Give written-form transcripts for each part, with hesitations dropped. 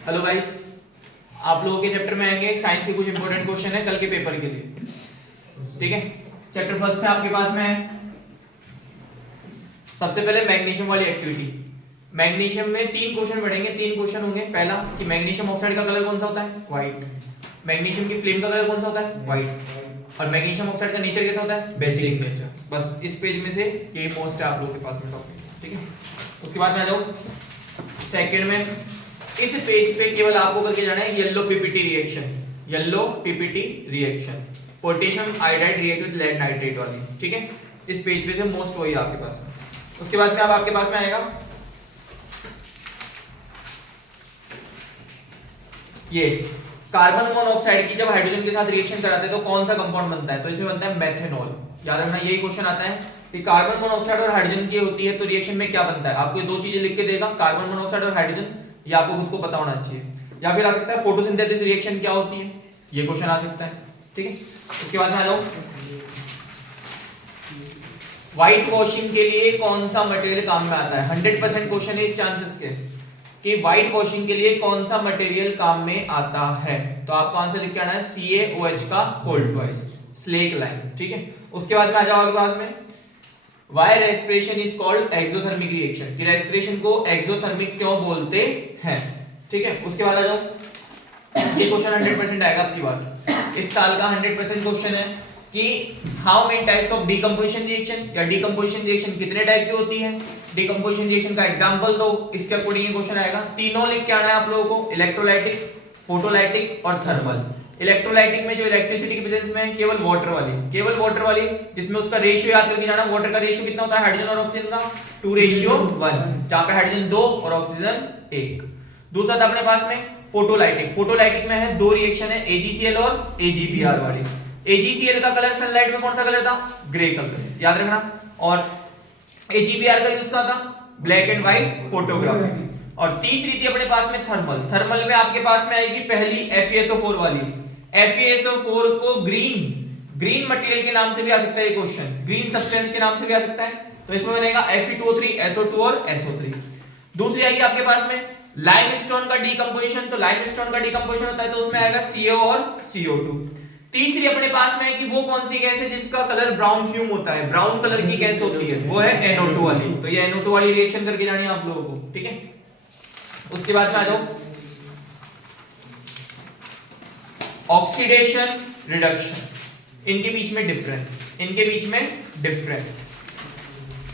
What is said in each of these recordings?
Hello guys, आप लोगों के चैप्टर में आएंगे साइंस के कुछ इंपॉर्टेंट क्वेश्चन है कल के पेपर के लिए। ठीक है, चैप्टर फर्स्ट से आपके पास में है। सबसे पहले मैग्नीशियम वाली एक्टिविटी। मैग्नीशियम में तीन क्वेश्चन पढ़ेंगे, तीन क्वेश्चन होंगे। पहला कि मैग्नीशियम ऑक्साइड का कलर कौन सा होता है? व्हाइट। मैग्नीशियम की फ्लेम का कलर कौन सा होता है? व्हाइट। और मैग्नीशियम ऑक्साइड का नेचर कैसा होता है? Basic nature. बस इस पेज में से यही मोस्ट है आप लोगों के पास में टॉपिक। ठीक है, उसके बाद में आ जाओ सेकंड में। इस पेज पे केवल आपको करके जाना है yellow PPT reaction. Yellow PPT reaction, potassium iodide react with lead nitrate वाली। ठीक है, इस पेज पे से मोस्ट वही आपके पास में। उसके बाद में अब आपके पास में आएगा ये कार्बन मोनोऑक्साइड की जब हाइड्रोजन के साथ रिएक्शन कराते हैं तो कौन सा कंपाउंड बनता है? तो इसमें बनता है मेथेनॉल। याद रखना, यही क्वेश्चन आता है कि कार्बन मोनोऑक्साइड और हाइड्रोजन की होती है तो रिएक्शन में क्या बनता है। आपको ये दो चीजें लिख के देगा, कार्बन मोनोऑक्साइड और हाइड्रोजन, ये आपको खुद को पता होना चाहिए। या फिर आ सकता है फोटोसिंथेसिस रिएक्शन क्या होती है, ये क्वेश्चन आ सकता है। ठीक है, उसके बाद में आ जाओ व्हाइट वॉशिंग के लिए कौन सा मटेरियल काम में आता है। 100% क्वेश्चन है इस चांसेस के कि व्हाइट वॉशिंग के लिए कौन सा मटेरियल काम में आता है। तो आपको आंसर लिख के आना है CaOH का होल ट्वाइस, स्लेक लाइन। ठीक है, उसके बाद में आ जाओ आपके पास में why respiration is called exothermic reaction, कि रेस्पिरेशन को एक्सोथर्मिक क्यों बोलते हैं। ठीक है, उसके बाद आ जाओ ये क्वेश्चन 100% आएगा आपकी बार, इस साल का 100% क्वेश्चन है कि how many types of decomposition reaction, या डीकंपोजिशन रिएक्शन कितने टाइप की होती है। डीकंपोजिशन रिएक्शन का एग्जांपल दो, इसके अकॉर्डिंग ये क्वेश्चन आएगा। तीनों लिख के आना है आप लोगों को, इलेक्ट्रोलाइटिक, फोटोलाइटिक और थर्मल। इलेक्ट्रोलाइटिक में जो इलेक्ट्रिसिटी की प्रेजेंस में है केवल वाटर वाली, केवल वाटर वाली, जिसमें उसका रेशियो याद करके जाना। वाटर का रेशियो कितना होता है हाइड्रोजन और ऑक्सीजन का? 2:1, जहां पे हाइड्रोजन 2 और ऑक्सीजन 1। दूसरा था अपने पास में फोटोलाइटिक। फोटोलाइटिक में है दो रिएक्शन है, AgCl और AgBr वाली। AgCl का कलर सनलाइट में कौन सा कलर था? ग्रे कलर, याद रखना। और AgBr का यूज क्या था? Black and white photography. और तीसरी थी अपने पास में थर्मल। थर्मल में आपके पास में आएगी पहली FeSO4 वाली। FeSO4 को ग्रीन मटेरियल के नाम से भी आ सकता है ये क्वेश्चन, ग्रीन सब्सटेंस के नाम से भी आ सकता है। तो इसमें बनेगा Fe2O3, SO2 और SO3। दूसरी आएगी आपके पास में लाइमस्टोन का डीकंपोजिशन। तो लाइमस्टोन का डीकंपोजिशन होता है तो उसमें आएगा CO और CO2। तीसरी अपने पास में है कि वो कौन सी गैस है जिसका कलर ब्राउन फ्यूम होता है, ब्राउन कलर की गैस होती है, वो है NO2 वाली। तो ये NO2 वाली रिएक्शन करके जानी है आप लोगों को। ठीक है, उसके बाद में आ जाओ ऑक्सीडेशन रिडक्शन, इनके बीच में डिफरेंस, इनके बीच में डिफरेंस।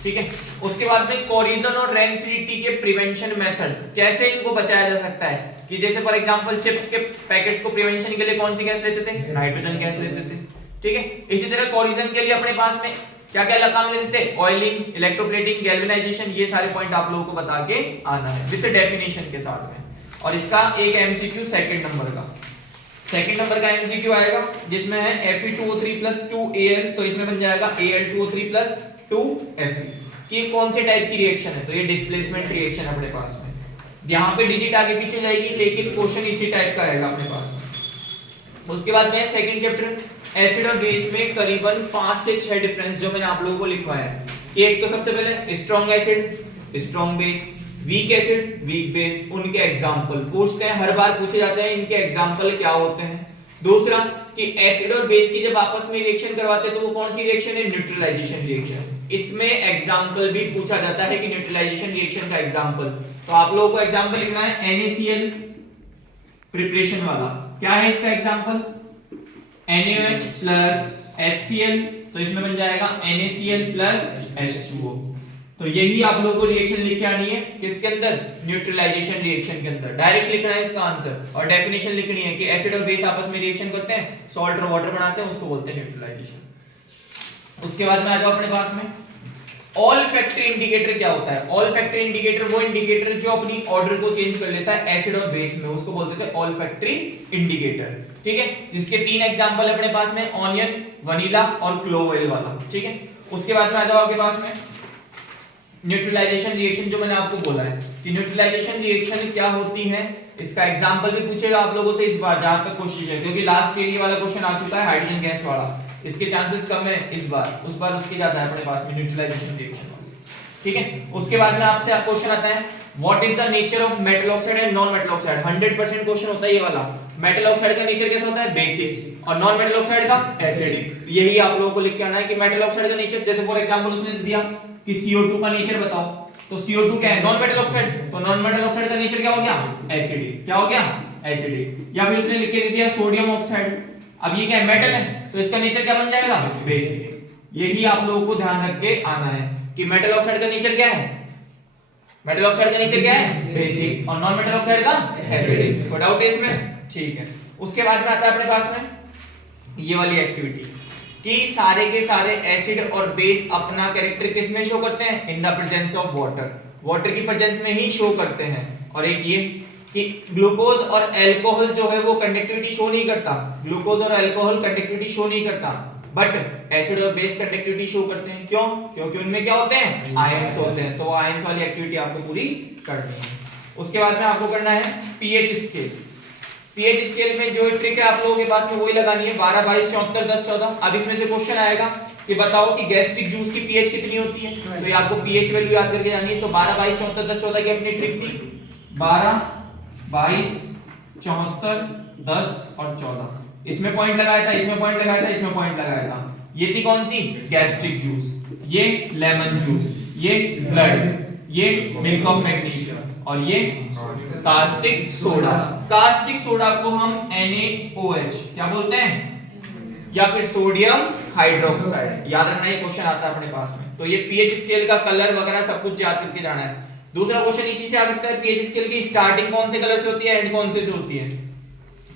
ठीक है, उसके बाद में कोरिजन और रैंसिडिटी के प्रिवेंशन मेथड, कैसे इनको बचाया जा सकता है। कि जैसे फॉर एग्जांपल चिप्स के पैकेट्स को प्रिवेंशन के लिए कौन सी गैस लेते थे? नाइट्रोजन गैस लेते थे। ठीक है, इसी तरह कोरिजन के लिए अपने पास में क्या क्या काम लेते थे? Oiling, electroplating, galvanisation. ये सारे पॉइंट आप लोगों को बता के आना है विद डेफिनेशन के साथ में। और इसका एक MCQ सेकंड नंबर का, सेकंड नंबर का MCQ आएगा जिसमें है Fe2O3 + 2Al, तो इसमें बन जाएगा Al2O3 + 2Fe। कि ये कौन से टाइप की रिएक्शन है? तो ये डिस्प्लेसमेंट रिएक्शन अपने पास में, यहाँ पे डिजिट आगे पीछे जाएगी लेकिन क्वेश्चन इसी टाइप का आएगा अपने पास में। उसके बाद में सेकंड चैप्टर एसिड और बेस में करीबन 5 से 6 डिफरेंस जो मैंने आप लोगों को लिखवाया है। कि एक तो सबसे पहले strong acid, strong base, weak acid, weak base, उनके एग्जांपल पूछते हैं, हर बार पूछे जाते हैं इनके एग्जांपल क्या होते हैं। दूसरा कि एसिड और बेस की जब आपस में रिएक्शन करवाते हैं तो वो कौन सी रिएक्शन है? Neutralisation reaction. इसमें एग्जांपल भी पूछा जाता है कि न्यूट्रलाइजेशन रिएक्शन का एग्जांपल। तो आप लोगों को एग्जांपल लिखना है NaCl प्रिपरेशन वाला। क्या है इसका एग्जांपल? NaOH + HCl, तो इसमें बन जाएगा NaCl + H2O। तो यही आप लोगों को रिएक्शन लिख के आनी है किसके अंदर? न्यूट्रलाइजेशन रिएक्शन के अंदर। डायरेक्ट लिखना है इसका आंसर और डेफिनेशन लिखनी है कि एसिड और बेस आपस में रिएक्शन करते हैं, सॉल्ट और वाटर बनाते हैं, उसको बोलते हैं न्यूट्रलाइजेशन। उसके बाद में आ जाओ अपने पास में ऑल्फैक्टरी इंडिकेटर क्या होता है। ऑल्फैक्टरी इंडिकेटर वो इंडिकेटर जो अपनी ऑर्डर को चेंज कर लेता है एसिड और बेस में, उसको बोलते थे ऑल्फैक्टरी इंडिकेटर। ठीक है, जिसके 3 एग्जांपल अपने पास में ऑनियन, वनीला और क्लोव ऑयल वाला। ठीक है, उसके बाद में आ जाओ आपके पास में न्यूट्रलाइजेशन रिएक्शन, जो मैंने आपको बोला है कि न्यूट्रलाइजेशन रिएक्शन क्या होती है, इसका एग्जांपल भी पूछेगा आप लोगों से इस बार, जहां तक कोशिश है, क्योंकि लास्ट ईयर ये वाला क्वेश्चन आ चुका है हाइड्रोजन गैस वाला, इसके चांसेस कम है इस बार, उस बार उसके ज्यादा है अपने पास में न्यूट्रलाइजेशन रिएक्शन। ठीक है, उसके बाद में आपसे क्वेश्चन आता है what is the nature of metal oxide and non metal oxide. 100% question होता है ये वाला। मेटल ऑक्साइड का नेचर कैसा होता है, बेसिक, और नॉन मेटल ऑक्साइड का एसिडिक। यही आप लोगों को लिख के आना है कि मेटल ऑक्साइड का नेचर, जैसे फॉर एग्जांपल उसने दिया कि CO2 का नेचर बताओ, तो CO2 क्या है, नॉन मेटल ऑक्साइड, तो नॉन मेटल ऑक्साइड का नेचर क्या हो गया, एसिडिक। क्या हो गया, एसिडिक। या फिर उसने लिख के दिया सोडियम ऑक्साइड, अब ये क्या है, मेटल है, तो इसका नेचर क्या बन जाएगा, बेसिक। यही आप लोगों को ध्यान रख के आना है कि मेटल ऑक्साइड का नेचर क्या है, मेटल ऑक्साइड का नेचर क्या है, बेसिक, और नॉन मेटल ऑक्साइड का एसिडिक। कोई डाउट है इसमें, ठीक है। उसके बाद में आता है अपने पास में ये वाली एक्टिविटी कि सारे के सारे एसिड और बेस अपना कैरेक्टर किस में शो करते हैं, इन the presence of water, water की प्रेजेंस में ही शो करते हैं। और एक ये कि ग्लूकोज और अल्कोहल जो है वो कंडक्टिविटी शो नहीं करता, ग्लूकोज और अल्कोहल कंडक्टिविटी शो नहीं करता, बट एसिड और बेस कंडक्टिविटी शो करते हैं। क्यों, क्योंकि उनमें क्या होते हैं, आयंस होते हैं। तो आयंस वाली एक्टिविटी आपको पूरी करनी है। उसके बाद में आपको करना है पीएच स्केल। पीएच स्केल में जो ट्रिक है आप लोगों के पास में वही लगानी है, 12, 22, 74, 10, 14। अब इसमें से क्वेश्चन आएगा कि बताओ कि गैस्ट्रिक जूस की पीएच कितनी होती है, तो ये आपको पीएच वैल्यू याद करके जानी है। तो 12, 22, 74, 10, 14 की अपनी ट्रिक थी, 12, 22, 74, 10 और 14। इसमें पॉइंट लगाया था, इसमें पॉइंट लगाया था, इसमें पॉइंट लगाया था। ये थी कौन सी, गैस्ट्रिक जूस, ये लेमन जूस, ये ब्लड, ये मिल्क ऑफ मैग्नीशियम, और ये कास्टिक सोडा। कास्टिक सोडा को हम NaOH क्या बोलते हैं, या फिर सोडियम हाइड्रोक्साइड। याद रखना, ये क्वेश्चन आता है अपने पास में। तो ये पीएच स्केल का कलर वगैरह सब कुछ याद करके जाना है। दूसरा क्वेश्चन इसी से आ सकता है, पीएच स्केल की स्टार्टिंग कौन से कलर से होती है, एंड कौन से होती है।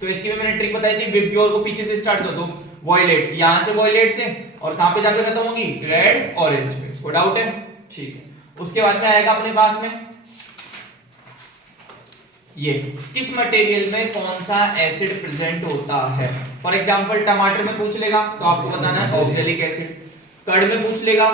तो इसकी भी मैंने ट्रिक बताई थी, विबग्योर को पीछे से स्टार्ट कर दो, वॉयलेट, यहां से वॉयलेट से, और कहां पे जाके खत्म होगी, रेड ऑरेंज पे। कोई डाउट है, ठीक है। उसके बाद में आएगा अपने पास में ये किस मटेरियल में कौन सा एसिड प्रेजेंट होता है। फॉर एग्जांपल टमाटर में पूछ लेगा तो आपको बताना है ऑक्सैलिक एसिड, कर्ड में पूछ लेगा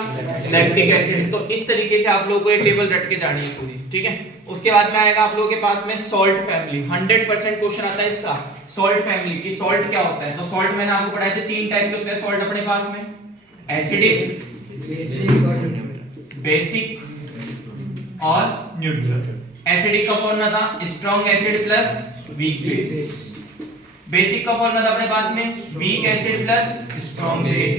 लैक्टिक एसिड। तो इस तरीके से आप लोगों को ये टेबल रट के जानी है पूरी, ठीक है। उसके बाद में आएगा आप लोगों के पास में सॉल्ट फैमिली। 100% क्वेश्चन आता है इसका, सॉल्ट फैमिली की सॉल्ट क्या होता है। तो सॉल्ट मैंने आपको पढ़ाया था, 3 टाइप के होते हैं सॉल्ट अपने पास में, एसिडिक, बेसिक और न्यूट्रल। एसिडिक का फॉर्मूला था strong acid plus weak base, basic का फॉर्मूला था अपने पास में weak acid plus strong base,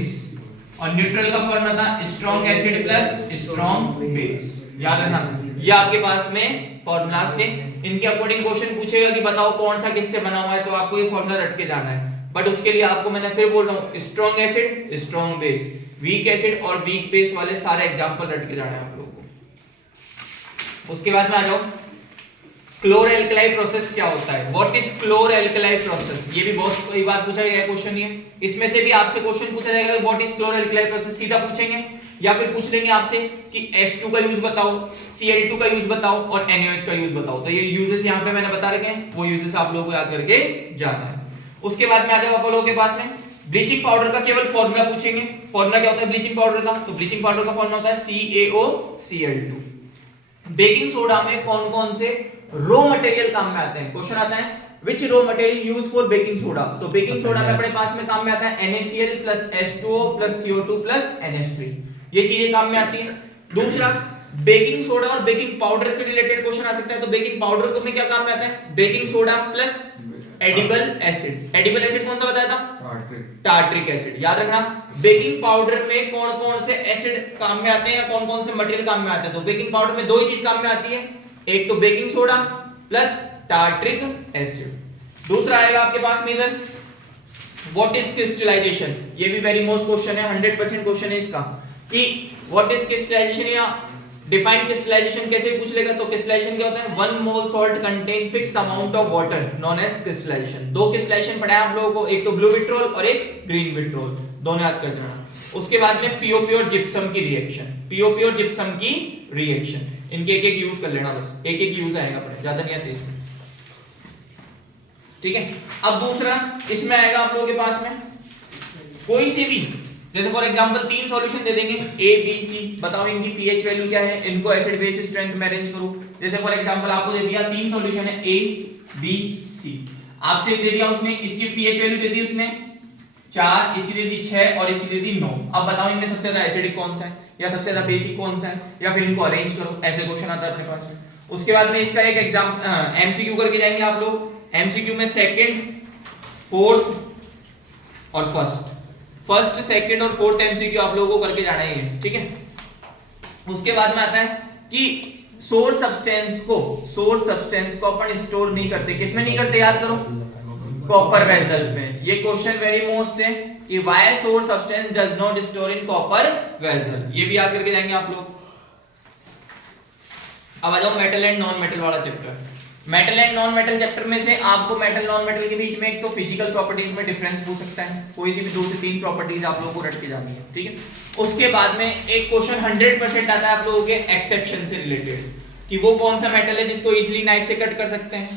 और न्यूट्रल का फॉर्मूला था strong acid plus strong base. याद रखना, ये आपके पास में फॉर्मूलाज थे। इनके अकॉर्डिंग क्वेश्चन पूछेगा कि बताओ कौन सा किससे बना हुआ है, तो आपको ये फॉर्मूला रट के जाना है। बट उसके लिए आपको मैंने फिर बोल रहा हूँ, strong acid, strong base, weak acid और वीक बेस वाले सारे एग्जांपल रट के जाना है आप लोगों को। उसके बाद में आ जाओ, क्लोर एल्कलाई प्रोसेस क्या होता है, व्हाट इज क्लोर एल्कलाई प्रोसेस। ये भी बहुत कई बार पूछा गया क्वेश्चन है। इसमें से भी आपसे क्वेश्चन पूछा जाएगा व्हाट इज क्लोर एल्कलाई प्रोसेस, सीधा पूछेंगे, या फिर पूछ लेंगे आपसे कि H2 का यूज बताओ, Cl2 का यूज बताओ और NaOH का यूज बताओ। तो ये यूजेस यहाँ पे मैंने बता रखे हैं, वो यूजेस आप लोगों को याद करके जाना है। उसके बाद में आ जाओ आप लोगों के पास में ब्लीचिंग पाउडर का केवल फॉर्मूला पूछेंगे। फॉर्मूला क्या होता है ब्लीचिंग पाउडर का, तो ब्लीचिंग पाउडर का फॉर्मूला होता है CaOCl2। बेकिंग सोडा में कौन कौन से रॉ मटेरियल काम में आते हैं, क्वेश्चन आता है which raw material use for baking soda. तो बेकिंग सोडा में अपने पास में काम में आता है NaCl plus H2O plus CO2 plus NH3, ये चीजें काम में आती है। दूसरा, बेकिंग सोडा और बेकिंग पाउडर से रिलेटेड क्वेश्चन आ सकता है। तो बेकिंग पाउडर में क्या काम में आता है, baking soda plus edible acid. Edible acid कौन सा बताया था, टार्ट्रिक एसिड। याद रखना, बेकिंग पाउडर में कौन कौन से एसिड काम में आते हैं या कौन कौन से मटेरियल काम में आते हैं। तो बेकिंग पाउडर में दो ही चीज काम में आती है, एक तो baking soda plus tartaric acid. दूसरा आएगा आपके पास में इधर व्हाट इज क्रिस्टलाइजेशन। ये भी वेरी मोस्ट क्वेश्चन है, 100% क्वेश्चन है इसका कि व्हाट इज क्रिस्टलाइजेशन या डिफाइन क्रिस्टलाइजेशन कैसे पूछ लेगा। तो क्रिस्टलाइजेशन क्या होता है, 1 mole salt contain fix amount of water known as crystallization. दो क्रिस्टलाइजेशन पढ़ा है आप लोगों को, एक तो ब्लू विट्रोल और एक ग्रीन विट्रोल, दोनों याद कर जाना। उसके बाद में पीओपी और जिप्सम की रिएक्शन, पीओपी और जिप्सम की रिएक्शन, इनके एक एक यूज कर लेना, बस एक एक यूज आएगा अपने, ज्यादा नहीं आते इसमें, ठीक है। अब दूसरा इसमें आएगा आप लोगों के पास में कोई से भी, जैसे फॉर एग्जांपल 3 सॉल्यूशन दे देंगे A B C, बताओ इनकी पीएच वैल्यू क्या है, इनको एसिड बेस स्ट्रेंथ में अरेंज करो। जैसे फॉर एग्जांपल आपको दे दिया 3 सॉल्यूशन है A B C, आपसे दे दिया उसने, इसकी पीएच वैल्यू दे दी उसने 4, इसकी दे दी 6 और इसकी दे दी 9। अब बताओ इनमें सबसे ज्यादा एसिडिक कौन सा है या सबसे ज्यादा बेसिक कौन सा है, या फिर इनको अरेंज करो, ऐसे क्वेश्चन आता है अपने पास में। उसके बाद में इसका एक एग्जाम एमसीक्यू करके जाएंगे आप लोग। एमसीक्यू में सेकंड, फोर्थ और फर्स्ट, सेकंड और फोर्थ एमसीक्यू आप लोगों को करके जाना ही है, ठीक है। उसके बाद में आता है कि सोर्स सब्सटेंस को अपन स्टोर नहीं करते, किसमें नहीं करते, याद करो, कॉपर वेसल में। ये क्वेश्चन वेरी मोस्ट है कि why source substance does not store in copper vessel, ये भी याद करके जाएंगे आप लोग। अब आ जाओ मेटल एंड नॉन मेटल वाला chapter. Metal and non metal chapter में से आपको मेटल नॉन मेटल के बीच में एक तो फिजिकल प्रॉपर्टीज में डिफरेंस पूछ सकता है, कोई सी भी 2 से 3 प्रॉपर्टीज आप लोगों को रट के जानी है, ठीक है। उसके बाद में एक क्वेश्चन 100% आता है आप लोगों के एक्सेप्शन से रिलेटेड, कि वो कौन सा मेटल है जिसको इजीली नाइफ से कट कर सकते हैं,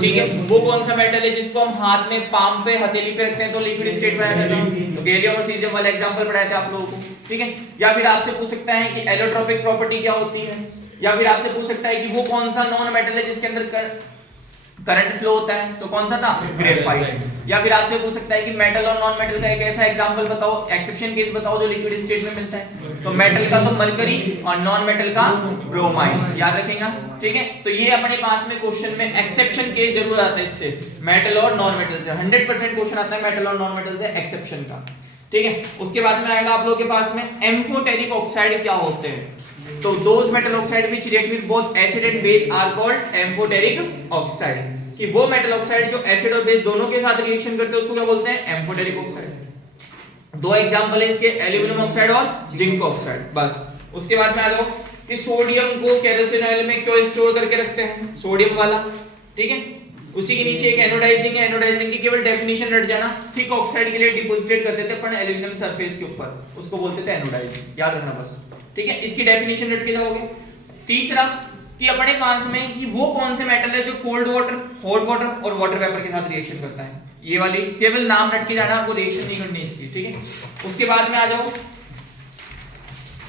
ठीक है। वो कौन सा मेटल है जिसको हम हाथ में, पाम पे, हथेली पे रखते हैं तो लिक्विड स्टेट में आ जाता है, तो गैलियम और सीजियम वाला एग्जांपल पढ़ाया था आप लोगों को, ठीक है। या फिर आपसे पूछ सकता है कि एलोट्रोपिक प्रॉपर्टी क्या होती है, या फिर आपसे पूछ सकता है कि वो कौन सा नॉन मेटल है जिसके अंदर करंट फ्लो होता है, तो कौन सा था, ग्रेफाइट। या फिर आपसे पूछ सकता है कि मेटल और नॉन मेटल का एक ऐसा एग्जांपल बताओ, एक्सेप्शन केस बताओ जो लिक्विड स्टेट में मिलता है, तो मेटल का तो मरकरी और नॉन मेटल का ब्रोमाइड, याद रखेगा, ठीक है। तो ये अपने पास में क्वेश्चन में एक्सेप्शन केस जरूर आता है इससे, मेटल और नॉन मेटल से 100% क्वेश्चन आता है मेटल और नॉन मेटल से एक्सेप्शन का, ठीक है। उसके बाद में आएगा आप लोगों के पास में एम्फोटेरिक ऑक्साइड क्या होते हैं, तो those metal oxide which react with both acid and base are called amphoteric oxide, कि वो मेटल ऑक्साइड जो एसिड और बेस दोनों के साथ रिएक्शन करते हैं उसको क्या बोलते हैं, एम्फोटेरिक ऑक्साइड। 2 एग्जांपल है इसके, एल्यूमिनियम ऑक्साइड और जिंक ऑक्साइड, बस। उसके बाद में आ जाओ कि सोडियम को केरोसिन ऑयल में क्यों स्टोर करके रखते हैं, सोडियम वाला, ठीक है। उसी के नीचे एक एनोडाइजिंग है, एनोडाइजिंग की केवल डेफिनेशन रट जाना, थिक ऑक्साइड के लिए डिपॉजिटेट करते थे अपन एल्यूमिनियम सरफेस के ऊपर, उसको बोलते थे एनोडाइजिंग, याद रखना बस, ठीक है। इसकी डेफिनेशन रट के जाओगे। तीसरा कि अपने पास में कि वो कौन से मेटल है जो कोल्ड वाटर, हॉट वाटर और वाटर वेपर के साथ रिएक्शन करता है, ये वाली केवल नाम रट के जाना, आपको रिएक्शन नहीं करनी इसकी, ठीक है। उसके बाद में आ जाओ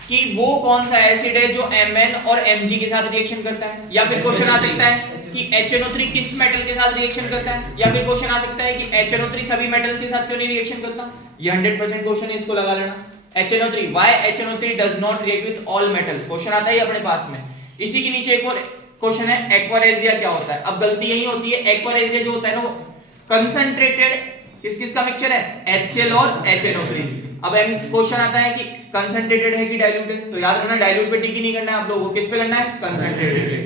कि वो कौन सा एसिड है जो Mn और Mg के साथ रिएक्शन करता है, या फिर क्वेश्चन आ सकता है कि HNO3 किस मेटल के साथ रिएक्शन करता है, या फिर क्वेश्चन आ सकता है कि HNO3 सभी मेटल के साथ क्यों नहीं रिएक्शन करता, ये 100% क्वेश्चन है, इसको लगा लेना। HNO3, why HNO3 does not react with all metal, question आता है अपने पास में। इसी के नीचे एक और क्वेश्चन है, एक्वारेजिया क्या होता है। अब गलती यही होती है, एक्वारेजिया जो होता है ना वो कंसंट्रेटेड किस का मिक्सचर है, HCl और HNO3। अब क्वेश्चन आता है कि कंसंट्रेटेड है कि डाइल्यूट है, तो याद रखना डाइल्यूट पे टिक ही नहीं करना है आप लोगों को, किस पे करना है, कंसंट्रेटेड पे।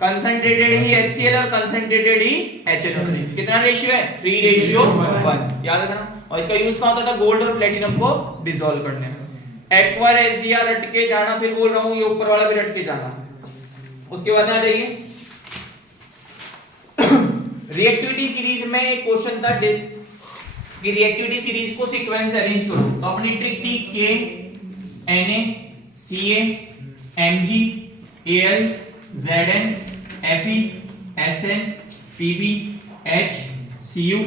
कंसंट्रेटेड ही HCl और कंसंट्रेटेड ही HNO3, कितना रेशियो है, 3:1, याद रखना। और इसका यूज कहां होता था, गोल्ड और प्लेटिनम को डिसॉल्व करने में। एक्वारेजिया रट के जाना, फिर बोल रहा हूं ये ऊपर वाला भी रट के जाना। उसके बाद आ जाइए रिएक्टिविटी सीरीज में एक क्वेश्चन था कि रिएक्टिविटी सीरीज को सीक्वेंस अरेंज करो, तो अपनी ट्रिक थी K Na Ca Mg Al Zn Fe Sn Pb H Cu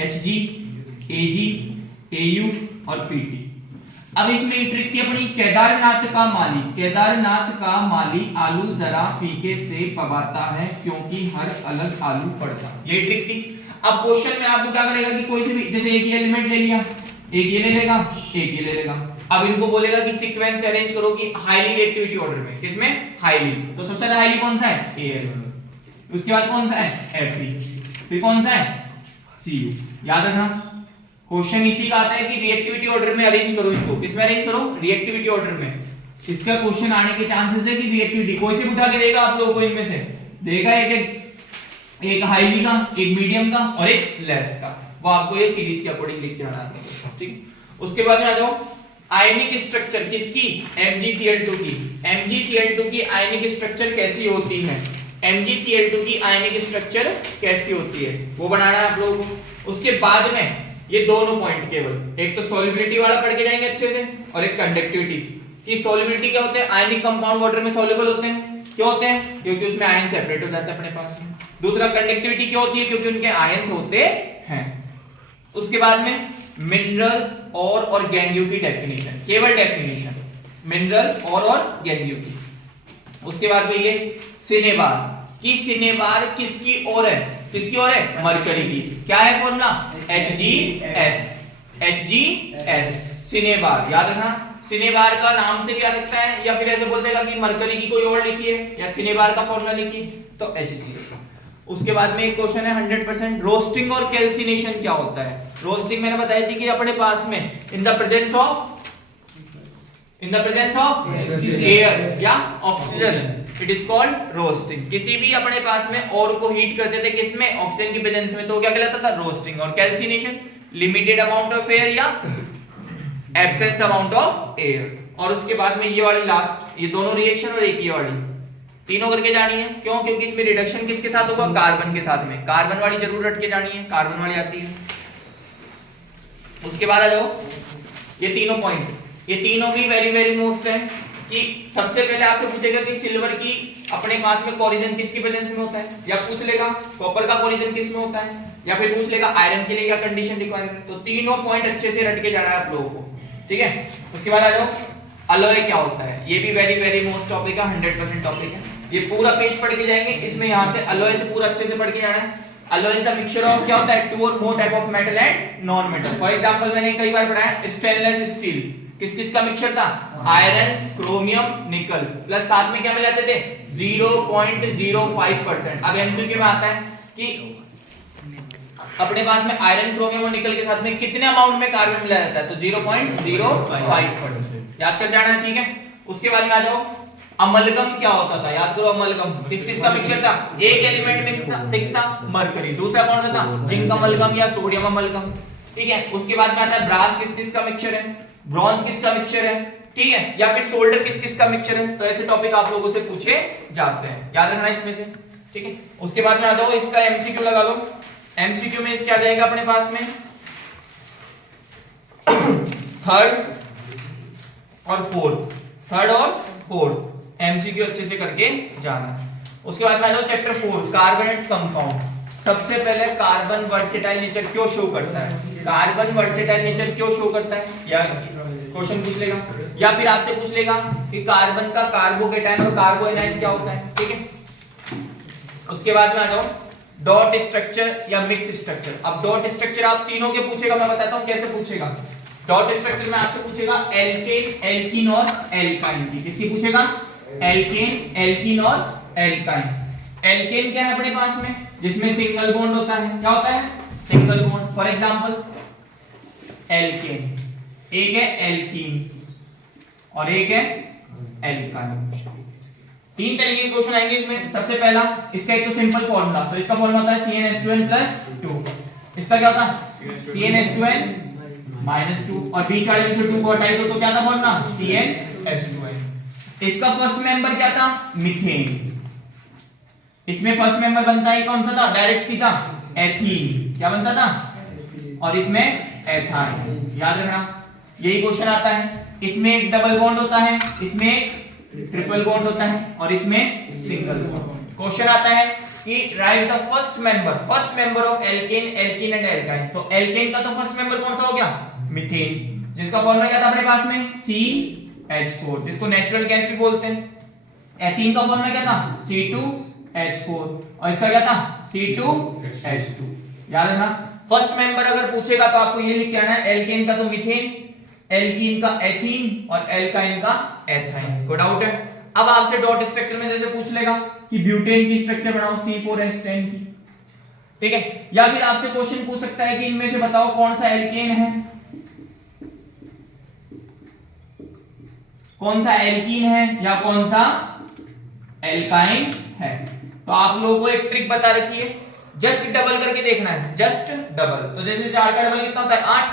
Hg Ag Au और Pt। अब इसमें ट्रिक थी अपनी, केदारनाथ का माली आलू जरा फीके से पवाता है क्योंकि हर अलग आलू पड़ता, ये ट्रिक थी। अब क्वेश्चन में आपको क्या करेगा कि कोई से भी, जैसे एक ही एलिमेंट ले लिया, एक ये ले लेगा, एक ये ले लेगा, अब इनको बोलेगा कि सीक्वेंस अरेंज करो कि हाईली रिएक्टिविटी ऑर्डर में, किसमें, हाईली। तो सबसे पहले हाईली कौन सा है, Al, उसके बाद कौन सा है, Fe, फिर कौन सा है, Cu, याद रखना। क्वेश्चन इसी का आता है कि रिएक्टिविटी ऑर्डर में अरेंज करो इनको, किसमें अरेंज करो, रिएक्टिविटी ऑर्डर में। इसका क्वेश्चन आने के चांसेस है कि रिएक्टिविटी कोई से उठा के देगा आप लोगों को, इनमें से देगा एक हाईली का, एक मीडियम का और एक लेस का, वो आपको ये सीरीज के अकॉर्डिंग लिख के आना है, ठीक। उसके बाद में आ जाओ आयनिक स्ट्रक्चर किसकी, MgCl2 की। MgCl2 की आयनिक स्ट्रक्चर कैसी होती है, MgCl2 की आयनिक स्ट्रक्चर कैसी होती है वो बनाना है आप लोगों को। उसके बाद में ये दोनों पॉइंट केवल, एक तो सॉल्युबिलिटी वाला पढ़ के जाएंगे अच्छे से, और एक कंडक्टिविटी की। सॉल्युबिलिटी क्या होते हैं, आयनिक कंपाउंड वाटर में सॉल्युबल होते हैं, क्यों होते हैं, क्योंकि उसमें आयन सेपरेट हो जाता है अपने पास में। दूसरा कंडक्टिविटी क्यों होती है, क्योंकि उनके आयन्स होते हैं। उसके बाद में मिनरल्स और गैंग्यू की डेफिनेशन, केवल डेफिनेशन मिनरल और गैंग्यू की। उसके बाद में ये सिनेबार कि सिनेबार किसकी ओर है, किसकी ओर है, मरकरी की। क्या है फॉर्मूला, HgS, सिनेबार, याद रखना सिनेबार का नाम से भी आ सकता है, या फिर ऐसे बोल देगा कि मरकरी की कोई और लिखी है या सिनेबार का फॉर्मूला लिखी तो H3। उसके बाद में एक क्वेश्चन है 100%, रोस्टिंग और कैल्सिनेशन क्या होता है। रोस्टिंग मैंने बताई थी कि अपने पास में in the presence of air या oxygen, it is called roasting. किसी भी अपने पास में और को हीट करते थे किसमें, ऑक्सीजन की प्रेजेंस में, तो क्या कहलाता था, रोस्टिंग। और calcination limited amount of air या एब्सेंस अमाउंट ऑफ एयर। और उसके बाद में ये वाली लास्ट, ये दोनों रिएक्शन और एक ये वाली, तीनों करके जानी है। क्यों, क्योंकि इसमें रिडक्शन किसके साथ होगा, कार्बन के साथ में। कार्बन वाली जरूर रट के जानी है, कार्बन वाली आती है। उसके बाद आ जाओ ये तीनों पॉइंट, ये तीनों भी वेरी वेरी मोस्ट है कि सबसे पहले आपसे पूछेगा कि सिल्वर की अपने पास में कोरिजन किसकी प्रेजेंस में होता है, या पूछ लेगा कॉपर का कोरिजन किस में होता है, या फिर पूछ लेगा आयरन के लिए क्या कंडीशन रिक्वायरमेंट। तो तीनों पॉइंट अच्छे से रट के जाना है आप लोगों को, ठीक है। उसके बाद आ जाओ अलॉय क्या होता है, ये भी वेरी वेरी मोस्ट टॉपिक है, 100% टॉपिक है। ये पूरा पेज पढ़ के जाएंगे, इसमें यहां से अलॉय से पूरा अच्छे से पढ़ के जाना है। Alloy is the mixture of, क्या होता है, टू और मोर type of metal and non metal. For example मैंने कई बार पढ़ा है स्टेनलेस स्टील, किस किस का मिक्सचर था, आयरन, क्रोमियम, निकल, प्लस साथ में क्या मिलाते थे, 0.05%। अब एमसीक्यू में आता है कि अपने पास में आयरन, क्रोमियम और निकल के साथ में कितने अमाउंट में कार्बन मिलाया जाता है, तो 0.05%। याद कर जाना है, ठीक है। उसके बाद में आ जाओ अमलगम क्या होता था, याद करो अमलगम किस किस का मिक्सचर था, एक एलिमेंट मिक्स था, फिक्स था, मरकरी। दूसरा कौन सा था, जिंक अमलगम या सोडियम अमलगम, ठीक है। उसके बाद में आता है ब्रास किस किस का मिक्सचर है, ब्रॉन्ज किसका मिक्सचर है, ठीक है, या फिर सोल्डर किस किस का मिक्सचर है। तो ऐसे टॉपिक आप लोगों से पूछे जाते हैं, याद रखना इसमें से, ठीक है। उसके बाद में आ जाओ इसका एमसीक्यू लगा लो। एमसीक्यू में इसके आ जाएगा अपने पास में थर्ड और फोर्थ एमसीक्यू अच्छे से करके जाना। उसके बाद में आ जाओ चैप्टर 4 कार्बन एंड कंपाउंड। सबसे पहले कार्बन वर्सेटाइल नेचर क्यों शो करता है, कार्बन वर्सेटाइल नेचर क्यों शो करता है, या क्वेश्चन पूछ लेगा, या फिर आपसे पूछ लेगा कि कार्बन का कार्बोकेटायन और कार्बोएनायन क्या होता है, ठीक है। उसके बाद में आ जाओ डॉट स्ट्रक्चर या मिक्स स्ट्रक्चर। अब डॉट स्ट्रक्चर आप तीनों के पूछेगा, मैं बताता हूं कैसे पूछेगा। डॉट स्ट्रक्चर में आपसे पूछेगा एल्केन, एल्कीन और एल्काइन की, किसकी पूछेगा, एल्केन, एल्कीन और एल्काइन। एल्केन क्या है अपने पास में, जिसमें सिंगल बॉन्ड होता है, क्या होता है, single bond. For example alkane, एक है एल्कीन और एक है एल्काइन। तीन तरीके के क्वेश्चन आएंगे इसमें। सबसे पहला इसका एक तो सिंपल फॉर्मूला, तो इसका फॉर्मूला होता है CnH2n+2। इसका क्या होता है, CnH2n-2, और बीच वाले में से 2 को हटाई दो तो क्या था फॉर्मूला, CnH2n। इसका फर्स्ट मेंबर क्या था, मीथेन। इसमें फर्स्ट मेंबर बनता है कौन सा था, डायरेक्ट सीधा एथीन, क्या बनता था, और इसमें एथाइन। याद रखना यही क्वेश्चन आता है। इसमें एक डबल बॉन्ड होता है, इसमें ट्रिपल बॉन्ड होता है, और इसमें सिंगल बॉन्ड। क्वेश्चन आता है कि right the first member of alkene, alkene and alkyne. तो एल्केन का तो फर्स्ट मेंबर कौन सा हो गया, मीथेन, जिसका फॉर्मूला क्या था अपने पास में, CH4, जिसको नेचुरल गैस भी बोलते हैं। एथीन का फॉर्मूला क्या था, C2H4, और इसका क्या था, C2H2। याद रखना फर्स्ट मेंबर अगर पूछेगा तो आपको ये लिख के आना है, एल्केन का तो मीथेन, एल्कीन का एथीन और एल्काइन का एथाइन। कोई डाउट है। अब आपसे डॉट स्ट्रक्चर में जैसे पूछ लेगा कि ब्यूटेन की स्ट्रक्चर बनाओ C4H10 की, ठीक है। या फिर आपसे क्वेश्चन पूछ सकता है कि इनमें से बताओ कौन सा एल्केन है, कौन सा एल्कीन है, या कौन सा एल्काइन है। तो आप लोगों को एक ट्रिक बता रखी है, जस्ट डबल करके देखना है, जस्ट डबल। तो जैसे 4 का डबल कितना होता है 8,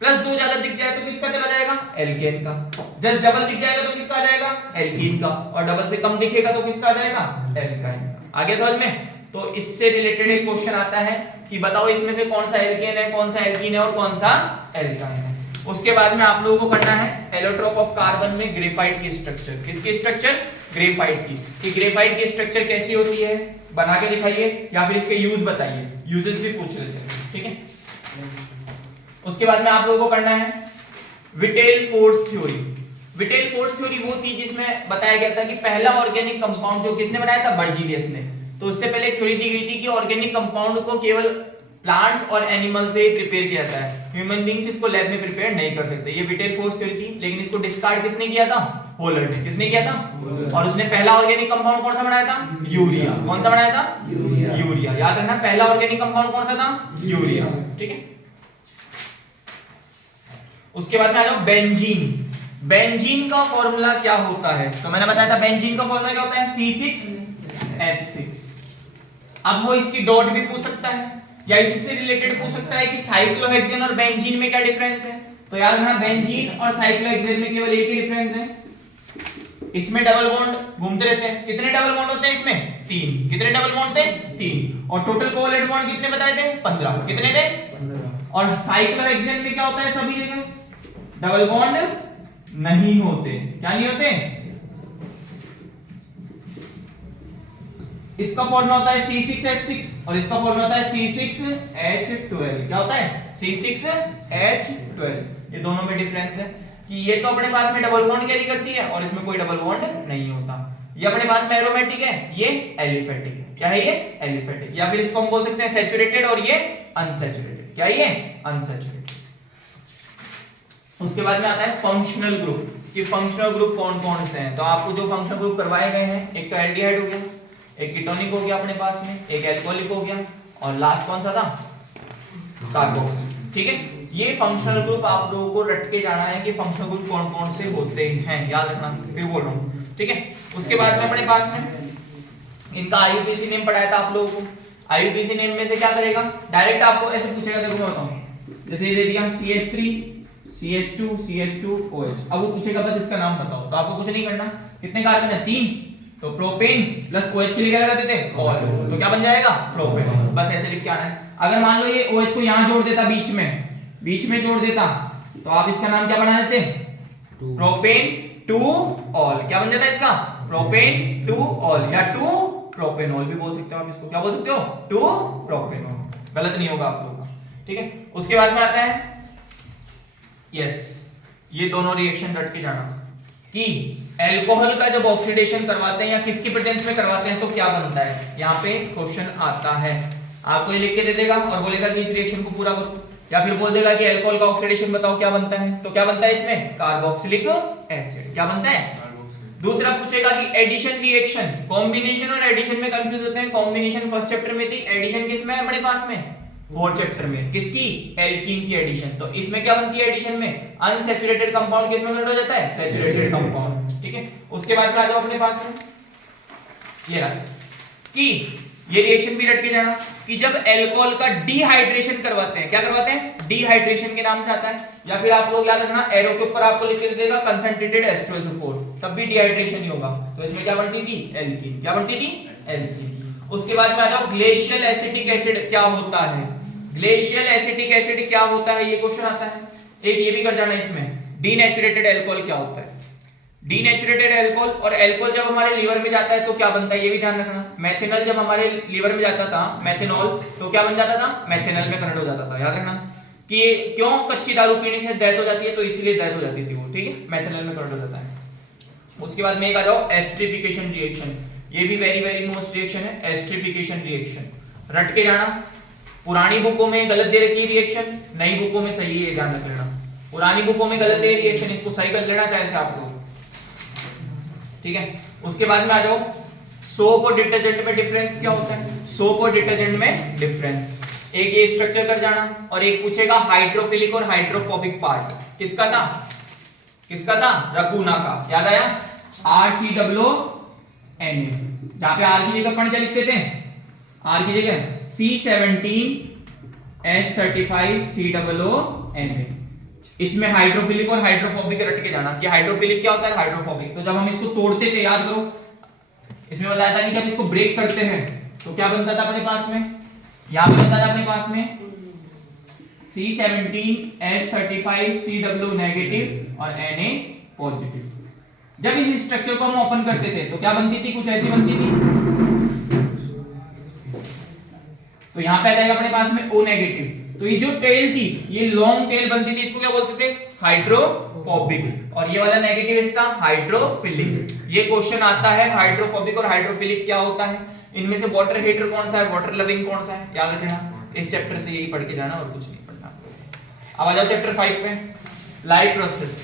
प्लस 2 ज्यादा दिख जाए तो किसका चला जाएगा, एल्केन का। जस्ट डबल दिख जाएगा तो किसका आ जाएगा, एल्कीन का, और डबल से कम दिखेगा तो किसका आ जाएगा, एल्काइन का। आगे समझ में। तो इससे रिलेटेड एक क्वेश्चन आता है कि बताओ इसमें से कौन सा एल्केन है, कौन सा एल्कीन है और कौन सा एल्काइन है। उसके बाद में आप लोगों को करना है एलोट्रोप ऑफ कार्बन में ग्रेफाइट की स्ट्रक्चर। किसकी स्ट्रक्चर, ग्रेफाइट की। कि ग्रेफाइट की स्ट्रक्चर कैसी होती है, बना के दिखाइए, या फिर इसके यूज बताइए, यूजेस भी पूछ लेते हैं, ठीक है। उसके बाद में आप लोगों को करना है विटेल फोर्स थ्योरी। विटेल फोर्स थ्योरी वो थी जिसमें बताया गया था कि पहला ऑर्गेनिक कंपाउंड जो किसने बनाया था, बर्जीलियस ने। तो उससे पहले थ्योरी दी गई थी कि ऑर्गेनिक कंपाउंड को केवल प्लांट्स और एनिमल से प्रिपेयर किया जाता है, ह्यूमन बींग्स इसको लैब में प्रिपेयर नहीं कर सकते। ये विटेल फोर्स थ्योरी थी, लेकिन इसको डिस्कार्ड किसने किया था? होलर ने। किसने किया था? और उसने पहला ऑर्गेनिक कंपाउंड कौन सा बनाया था? यूरिया। कौन सा बनाया था? यूरिया। याद रखना, पहला ऑर्गेनिक कंपाउंड कौन सा था? यूरिया। ठीक है। उसके बाद में आ जाओ बेंजीन। बेंजीन का फॉर्मूला क्या होता है? तो मैंने बताया था बेंजीन का फॉर्मूला क्या होता है? C6H6। अब वो इसकी डॉट भी पूछ सकता है या इससे रिलेटेड पूछ सकता है कि साइक्लोहेक्सेन और बेंजीन में क्या डिफरेंस है। तो याद रखना, बेंजीन और साइक्लोहेक्सेन में केवल एक ही डिफरेंस है, इसमें डबल बॉन्ड घूमते रहते हैं। कितने डबल बॉन्ड होते हैं इसमें? 3। कितने डबल बॉन्ड थे? 3। और टोटल कोवैलेंट बॉन्ड कितने बताए थे? 15। कितने थे? 15। और साइक्लोहेक्सेन में क्या होता है? सभी जगह डबल बॉन्ड नहीं होते। क्या नहीं होते? इसका फॉर्मूला होता है C6H6 और इसका फॉर्मूला होता है C6H12। क्या होता है? C6H12। ये दोनों में डिफरेंस है कि ये तो अपने पास में डबल बॉन्ड कैरी करती है और इसमें कोई डबल बॉन्ड नहीं होता। ये अपने पास में एरोमेटिक है, ये एलिफेटिक है। क्या है ये? एलिफेटिक। या फिर इसको हम बोल सकते हैं सैचुरेटेड और ये अनसैचुरेटेड। क्या है ये? अनसैचुरेटेड। उसके बाद में आता है फंक्शनल ग्रुप कि फंक्शनल ग्रुप कौन कौन से हैं। तो आपको जो फंक्शनल ग्रुप करवाए गए हैं, एक तो एल्डिहाइड हो गया, एक कीटोनिक हो गया अपने पास में, एक एल्कोहलिक हो गया और लास्ट कौन सा था? कार्बोक्सिल। ठीक है। ये फंक्शनल ग्रुप आप लोगों को रट के जाना है कि फंक्शनल ग्रुप कौन कौन से होते हैं, याद रखना, फिर बोल रहा हूं। ठीक है। उसके बाद में अपने पास में इनका आईयूपीसी नेम पढ़ाया था आप लोगों को। आईयूपीसी नेम में से क्या करेगा? डायरेक्ट आपको ऐसे पूछेगा, देखो मैं बताऊं। जैसे ये दे दिया CH3 CH2 CH2OH। अब वो पूछेगा बस इसका नाम बताओ, तो आपको कुछ नहीं करना। कितने कार्बन है? 3। तो प्रोपेन प्लस OH के लिए क्या लगाते थे? ऑल। तो क्या बन जाएगा? प्रोपेन। बस ऐसे लिख के आना है। अगर मान लो ये OH को यहां जोड़ देता, बीच में जोड़ देता, तो आप इसका नाम क्या बना देते? Propane two all. क्या बन जाता है इसका? प्रोपेन टू ऑल या टू प्रोपेनॉल भी बोल सकते हो आप इसको। क्या बोल सकते हो? Two propanol. गलत नहीं होगा आप लोगों का। ठीक है। उसके बाद में आता है ये दोनों रिएक्शन रट के जाना कि अल्कोहल का जब ऑक्सीडेशन करवाते हैं या किसकी प्रेजेंस में करवाते हैं तो क्या बनता है। यहाँ पे क्वेश्चन आता है, आपको ये लिख के दे देगा और बोलेगा कि इस रिएक्शन को पूरा करो, या फिर बोल देगा कि अल्कोहल का ऑक्सीडेशन बताओ क्या बनता है। तो क्या बनता है इसमें? Carboxylic acid. क्या बनता है? दूसरा पूछेगा कि एडिशन रिएक्शन, कॉम्बिनेशन और एडिशन में कंफ्यूज होते हैं। कॉम्बिनेशन फर्स्ट चैप्टर में थी, एडिशन किस में है अपने पास में? फोर्थ चैप्टर में। किसकी? एल्कीन की एडिशन। तो इसमें क्या बनती है एडिशन में? अनसैचुरेटेड कंपाउंड किस में कन्वर्ट हो जाता है? Saturated compound. ठीक है। उसके बाद में आ जाओ अपने पास में ये रहा कि ये रिएक्शन भी रट के जाना कि जब अल्कोहल का डिहाइड्रेशन करवाते हैं, क्या करवाते हैं? डिहाइड्रेशन के नाम से आता है। या फिर आप लोग याद रखना, एरो के ऊपर आपको लिख के दे देगा कंसंट्रेटेड H2SO4, तब भी डिहाइड्रेशन ही होगा। तो इसमें क्या बनती थी? एल्कीन। क्या बनती थी? एल्कीन। उसके बाद में आ जाओ ग्लेशियल एसिटिक एसिड क्या होता है। ग्लेशियल एसिटिक एसिड क्या होता है, ये क्वेश्चन आता है। एक ये भी कर जाना इसमें, डीनेचुरेटेड अल्कोहल क्या होता है। डीनेचुरेटेड अल्कोहल और अल्कोहल जब हमारे लीवर में जाता है तो क्या बनता है, ये भी ध्यान रखना। मेथेनॉल जब हमारे लीवर में जाता था, मेथेनॉल, तो क्या बन जाता था? मेथेनॉल में कन्वर्ट हो जाता था। याद रखना कि ये क्यों कच्ची दारू पीने से डेथ हो जाती है, तो इसीलिए डेथ हो जाती थी वो। ठीक है, मेथेनॉल में कन्वर्ट हो जाता है। उसके बाद में एक आ जाओ एस्टरिफिकेशन रिएक्शन। ये भी वेरी वेरी मोस्ट रिएक्शन है, एस्टरिफिकेशन रिएक्शन। रट के जाना, पुरानी बुकों में गलत दे रखी है रिएक्शन, नई बुकों में सही है, ध्यान रख लेना। पुरानी बुकों में गलत है रिएक्शन, इसको सही कर लेना चाहे से आप लोग। ठीक है। उसके बाद में आ जाओ सोप और डिटर्जेंट में डिफरेंस क्या होता है। सोप और डिटर्जेंट में डिफरेंस, एक ये स्ट्रक्चर कर जाना और एक पूछेगा हाइड्रोफिलिक और हाइड्रोफोबिक पार्ट किसका था, किसका था? रकूना का। याद आया? RCOONA, जहां पे R की जगह अपन क्या लिखते थे? R की जगह C17H35COONA। इसमें हाइड्रोफिलिक और हाइड्रोफोबिक रट के जाना कि हाइड्रोफिलिक क्या होता है, हाइड्रोफोबिक। तो जब हम इसको तोड़ते थे, याद करो, इसमें बताया था कि जब इसको ब्रेक करते हैं तो क्या बनता था अपने पास में, यहां पे बनता था अपने पास में C17H35COO नेगेटिव और Na पॉजिटिव। जब इस स्ट्रक्चर को हम ओपन करते थे तो क्या बनती थी, कुछ ऐसी बनती थी। तो यहां पे आ जाएगा अपने पास में O नेगेटिव। तो ये जो टेल थी, ये लॉन्ग टेल बनती थी, इसको क्या बोलते थे? हाइड्रोफोबिक। और ये वाला नेगेटिव हिस्सा हाइड्रोफिलिक। ये क्वेश्चन आता है हाइड्रोफोबिक और हाइड्रोफिलिक क्या होता है, इनमें से वाटर हीटर कौन सा है, वाटर लविंग कौन सा है, याद रखना। इस चैप्टर से यही पढ़ के जाना और कुछ नहीं पढ़ना। अब आ जाओ चैप्टर 5 पे, लाइफ प्रोसेस।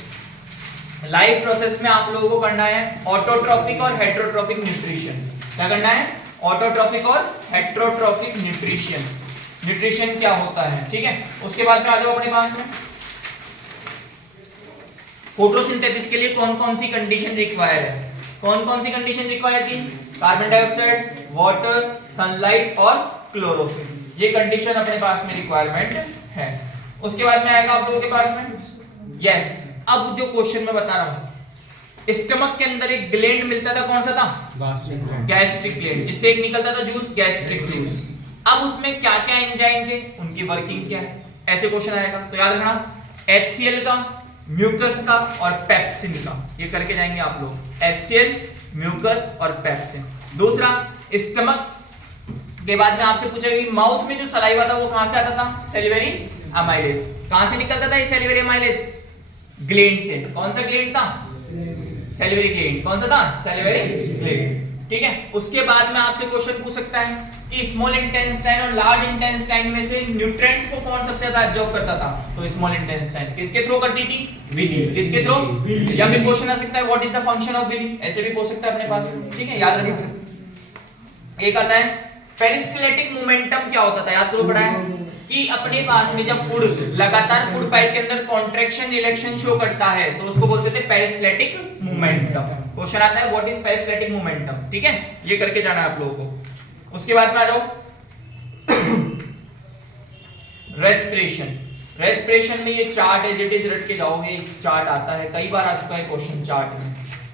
लाइफ प्रोसेस में आप लोगों को करना है ऑटोट्रॉफिक और हेटेरोट्रॉफिक न्यूट्रिशन। क्या करना है? ऑटोट्रॉफिक और हेटेरोट्रॉफिक न्यूट्रिशन। न्यूट्रिशन क्या होता है, ठीक है। उसके बाद में आ जाओ अपने पास में फोटोसिंथेसिस के लिए कौन कौन सी कंडीशन रिक्वायर्ड है। कौन कौन सी कंडीशन रिक्वायर्ड थी? कार्बन डाइऑक्साइड, वाटर, सनलाइट और क्लोरोफिल, ये कंडीशन अपने पास में रिक्वायरमेंट है। उसके बाद में आएगा आप लोगों के पास में यस। अब जो क्वेश्चन मैं बता रहा हूं, स्टमक के अंदर एक ग्लैंड मिलता था, कौन सा था? गैस्ट्रिक ग्लैंड, जिससे एक निकलता था जूस, गैस्ट्रिक जूस। अब उसमें क्या क्या एंजाइम थे, उनकी वर्किंग क्या है, ऐसे क्वेश्चन आएगा। तो याद रखना HCl का, म्यूकस का और पेप्सिन का, ये करके जाएंगे आप लोग। HCl, म्यूकस और पेप्सिन। दूसरा, स्टमक के बाद में आपसे पूछेगा कि माउथ में जो सलाइवा था वो कहां से आता था? Salivary amylase. कहां से निकलता था ये सैलिवरी अमाइलेज? ग्लैंड से। कौन सा ग्लैंड था? Salivary gland. कौन सा था? सैलिवरी ग्लैंड, ठीक है। उसके बाद में आपसे क्वेश्चन पूछ सकता है कि स्मॉल इंटेस्टाइन और लार्ज इंटेस्टाइन में से न्यूट्रिएंट्स को कौन सबसे ज्यादा एब्जॉर्ब करता था? तो स्मॉल इंटेस्टाइन। किसके थ्रू करती थी? विली। किसके थ्रू? या फिर क्वेश्चन आ सकता है what is the function of villi, ऐसे भी पूछ सकता है अपने पास, ठीक है, याद रखना। एक आता है पेरिस्टैल्टिक मोमेंटम, क्या होता था? याद करो, पढ़ा है कि अपने पास में जब फूड लगातार फूड पाइप के अंदर कॉन्ट्रैक्शन रिलैक्शन शो करता है तो उसको बोलते थे पेरिस्टैल्टिक मोमेंटम। क्वेश्चन आता है व्हाट इज पेरिस्टैल्टिक मोमेंटम, ठीक है, ये करके जाना है आप लोगों को। उसके बाद में आ जाओ रेस्पिरेशन। रेस्पिरेशन में ये चार्ट एज इट इज रट के जाओगे, चार्ट आता है, कई बार आ चुका है क्वेश्चन चार्ट में।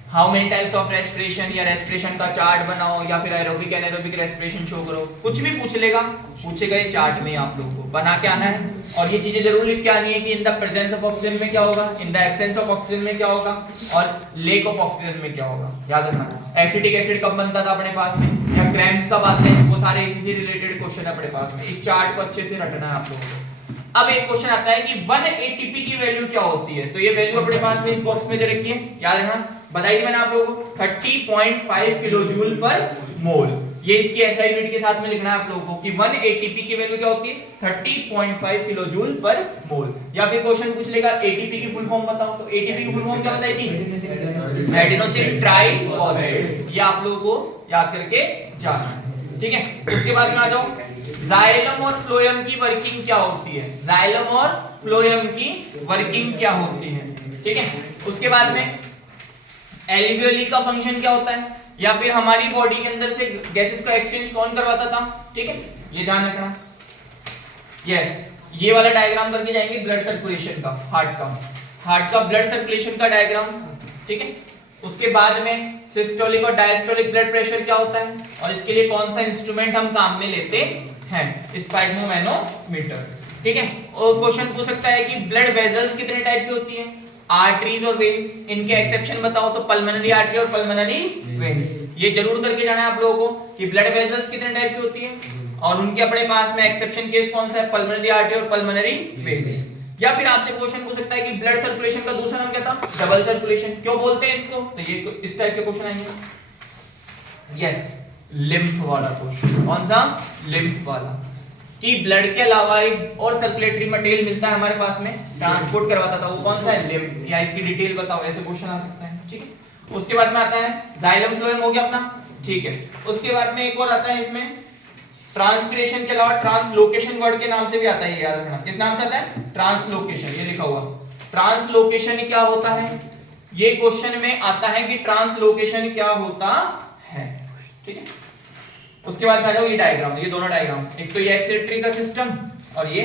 How many types of respiration, या रेस्पिरेशन का चार्ट बनाओ, या फिर एरोबिक एनारोबिक रेस्पिरेशन शो करो, कुछ भी पूछ लेगा, पूछेगा ये चार्ट में आप लोगों को बना के आना है। और ये चीजें जरूर लिख के आनी है कि इन द प्रेजेंस ऑफ ऑक्सीजन में क्या होगा, in the absence of oxygen में क्या होगा, और लेक ऑफ ऑक्सीजन में क्या होगा, याद रखना। एसिटिक एसिड कब बनता था अपने पास में, या क्रैम्प्स कब आते हैं, वो सारे इसी से रिलेटेड क्वेश्चन अपने पास में। इस चार्ट को अच्छे से रटना है आप लोगों को। अब एक क्वेश्चन आता है कि 1 ATP की वैल्यू क्या होती है, तो ये वैल्यू अपने पास में इस बॉक्स में दे रखी है, याद रखना। बताइए मैंने आप लोगों को 30.5 किलोजूल पर मोल, ये इसकी एसआई यूनिट के साथ में लिखना है आप लोगों को कि 1 ATP की वैल्यू क्या होती है? 30.5 किलोजूल पर मोल। या फिर क्वेश्चन पूछ लेगा ATP की फुल फॉर्म बताओ, तो ATP की फुल फॉर्म क्या बताई थी? Adenosine triphosphate. ये आप लोगों को याद करके जाना है, ठीक है। उसके बाद में आ जाओ जाइलम और फ्लोएम की वर्किंग क्या होती है। जाइलम और फ्लोएम की वर्किंग क्या होती है, ठीक है। उसके बाद में एल्वियोली का फंक्शन क्या होता है, या फिर हमारी बॉडी के अंदर से गैसेस का एक्सचेंज कौन करवाता था, ठीक है, ये ध्यान रखना। यस, ये वाला डायग्राम करके जाएंगे ब्लड सर्कुलेशन का, हार्ट का ब्लड सर्कुलेशन का डायग्राम, ठीक है। उसके बाद में सिस्टोलिक और डायस्टोलिक ब्लड प्रेशर क्या होता है, और इसके लिए कौन सा इंस्ट्रूमेंट हम काम में लेते हैं, स्पाइगमोमैनोमीटर, ठीक है। और क्वेश्चन पूछ सकता है कि ब्लड वेजल्स कितने टाइप की होती हैं, आर्टरीज और वेन्स, इनके एक्सेप्शन बताओ, तो पल्मोनरी आर्टरी और पल्मोनरी वेन्स, ये जरूर करके जाना है आप लोगों को कि ब्लड वेजल्स कितने टाइप की होती हैं और उनके अपने पास में एक्सेप्शन केस कौन सा है, पल्मोनरी आर्टरी और पल्मोनरी वेन्स। या फिर आपसे क्वेश्चन पूछ सकता है कि ब्लड सर्कुलेशन का दूसरा नाम क्या था, डबल सर्कुलेशन, क्यों बोलते हैं इसको, तो ये इस टाइप के क्वेश्चन आएंगे। यस, लिम्फ वाला क्वेश्चन, कौन सा, लिम्फ वाला, कि ब्लड के अलावा एक और सर्कुलेटरी मटेरियल मिलता है हमारे पास में, ट्रांसपोर्ट करवाता था, वो कौन सा है, लिम्फ, या इसकी डिटेल बताओ, ऐसे क्वेश्चन आ सकता है, ठीक है। उसके बाद में आता है जाइलम फ्लोएम, हो गया अपना, ठीक है। उसके बाद में एक और आता है इसमें ट्रांसपिरेशन के अलावा ट्रांसलोकेशन वर्ड के नाम से भी आता है, याद रखना, किस नाम से आता है, ट्रांसलोकेशन, ये लिखा हुआ। ट्रांसलोकेशन क्या होता है, ये क्वेश्चन में आता है कि ट्रांसलोकेशन क्या होता है, ठीक है। उसके बाद में आ जाओ ये डायग्राम, ये दोनों डायग्राम, एक तो ये एक्सक्रीटरी का सिस्टम और ये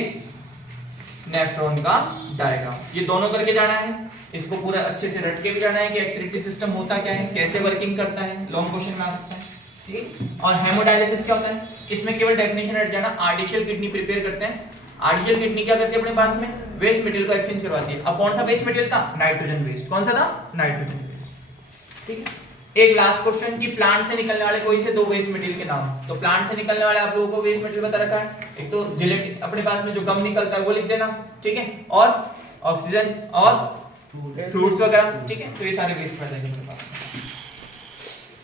नेफ्रॉन का डायग्राम, ये दोनों करके जाना है। इसको पूरा अच्छे से रट के भी जाना है कि एक्सक्रीटरी सिस्टम होता क्या है, कैसे वर्किंग करता है, लॉन्ग क्वेश्चन में आ सकता है, ठीक। और हेमोडायलिसिस क्या होता है, इसमें केवल डेफिनेशन रट जाना। आर्टिफिशियल किडनी प्रिपेयर करते हैं, आर्टिफिशियल किडनी क्या करती है अपने पास में, वेस्ट मटेरियल को एक्सचेंज करवाती है। अब कौन सा वेस्ट मटेरियल था, नाइट्रोजन वेस्ट, कौन सा था, नाइट्रोजन वेस्ट, ठीक है। एक लास्ट क्वेश्चन कि प्लांट से निकलने वाले कोई से दो वेस्ट मटेरियल के नाम, तो प्लांट से निकलने वाले आप लोगों को वेस्ट मटेरियल बता रखा है, एक तो जिलेटिन, अपने पास में जो गम निकलता है वो लिख देना, ठीक है, और ऑक्सीजन और फ्रूट्स वगैरह, ठीक है, तो ये सारे वेस्ट मटेरियल अपने पास।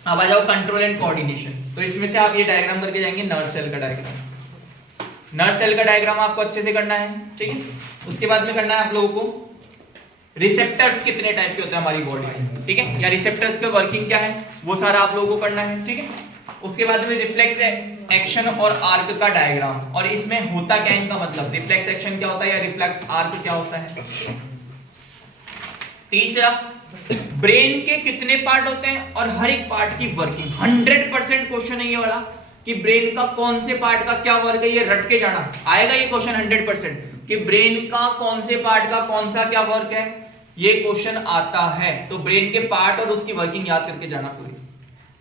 अब आ जाओ कंट्रोल एंड कोऑर्डिनेशन, तो इसमें से आप ये डायग्राम करके जाएंगे, नर्व सेल का डायग्राम, नर्व सेल का डायग्राम आपको अच्छे से करना है, ठीक है। उसके बाद में करना है आप लोगों को रिसेप्टर्स कितने टाइप के होते हैं हमारी बॉडी में, ठीक है, या रिसेप्टर्स का वर्किंग क्या है, वो सारा आप लोगों को करना है, ठीक है। उसके बाद में रिफ्लेक्स एक्शन और आर्क का डायग्राम, और इसमें होता क्या है इनका मतलब, रिफ्लेक्स एक्शन क्या होता है या रिफ्लेक्स आर्क क्या होता है। तीसरा, ब्रेन के कितने पार्ट होते हैं और हर एक पार्ट की वर्किंग। 100% क्वेश्चन है ये वाला कि ब्रेन का कौन से पार्ट का क्या वर्क है, ये रट के जाना आएगा ये क्वेश्चन 100% कि ब्रेन का कौन से पार्ट का कौन सा क्या वर्क है, ये क्वेश्चन आता है। तो ब्रेन के पार्ट और उसकी वर्किंग याद करके जाना पूरी,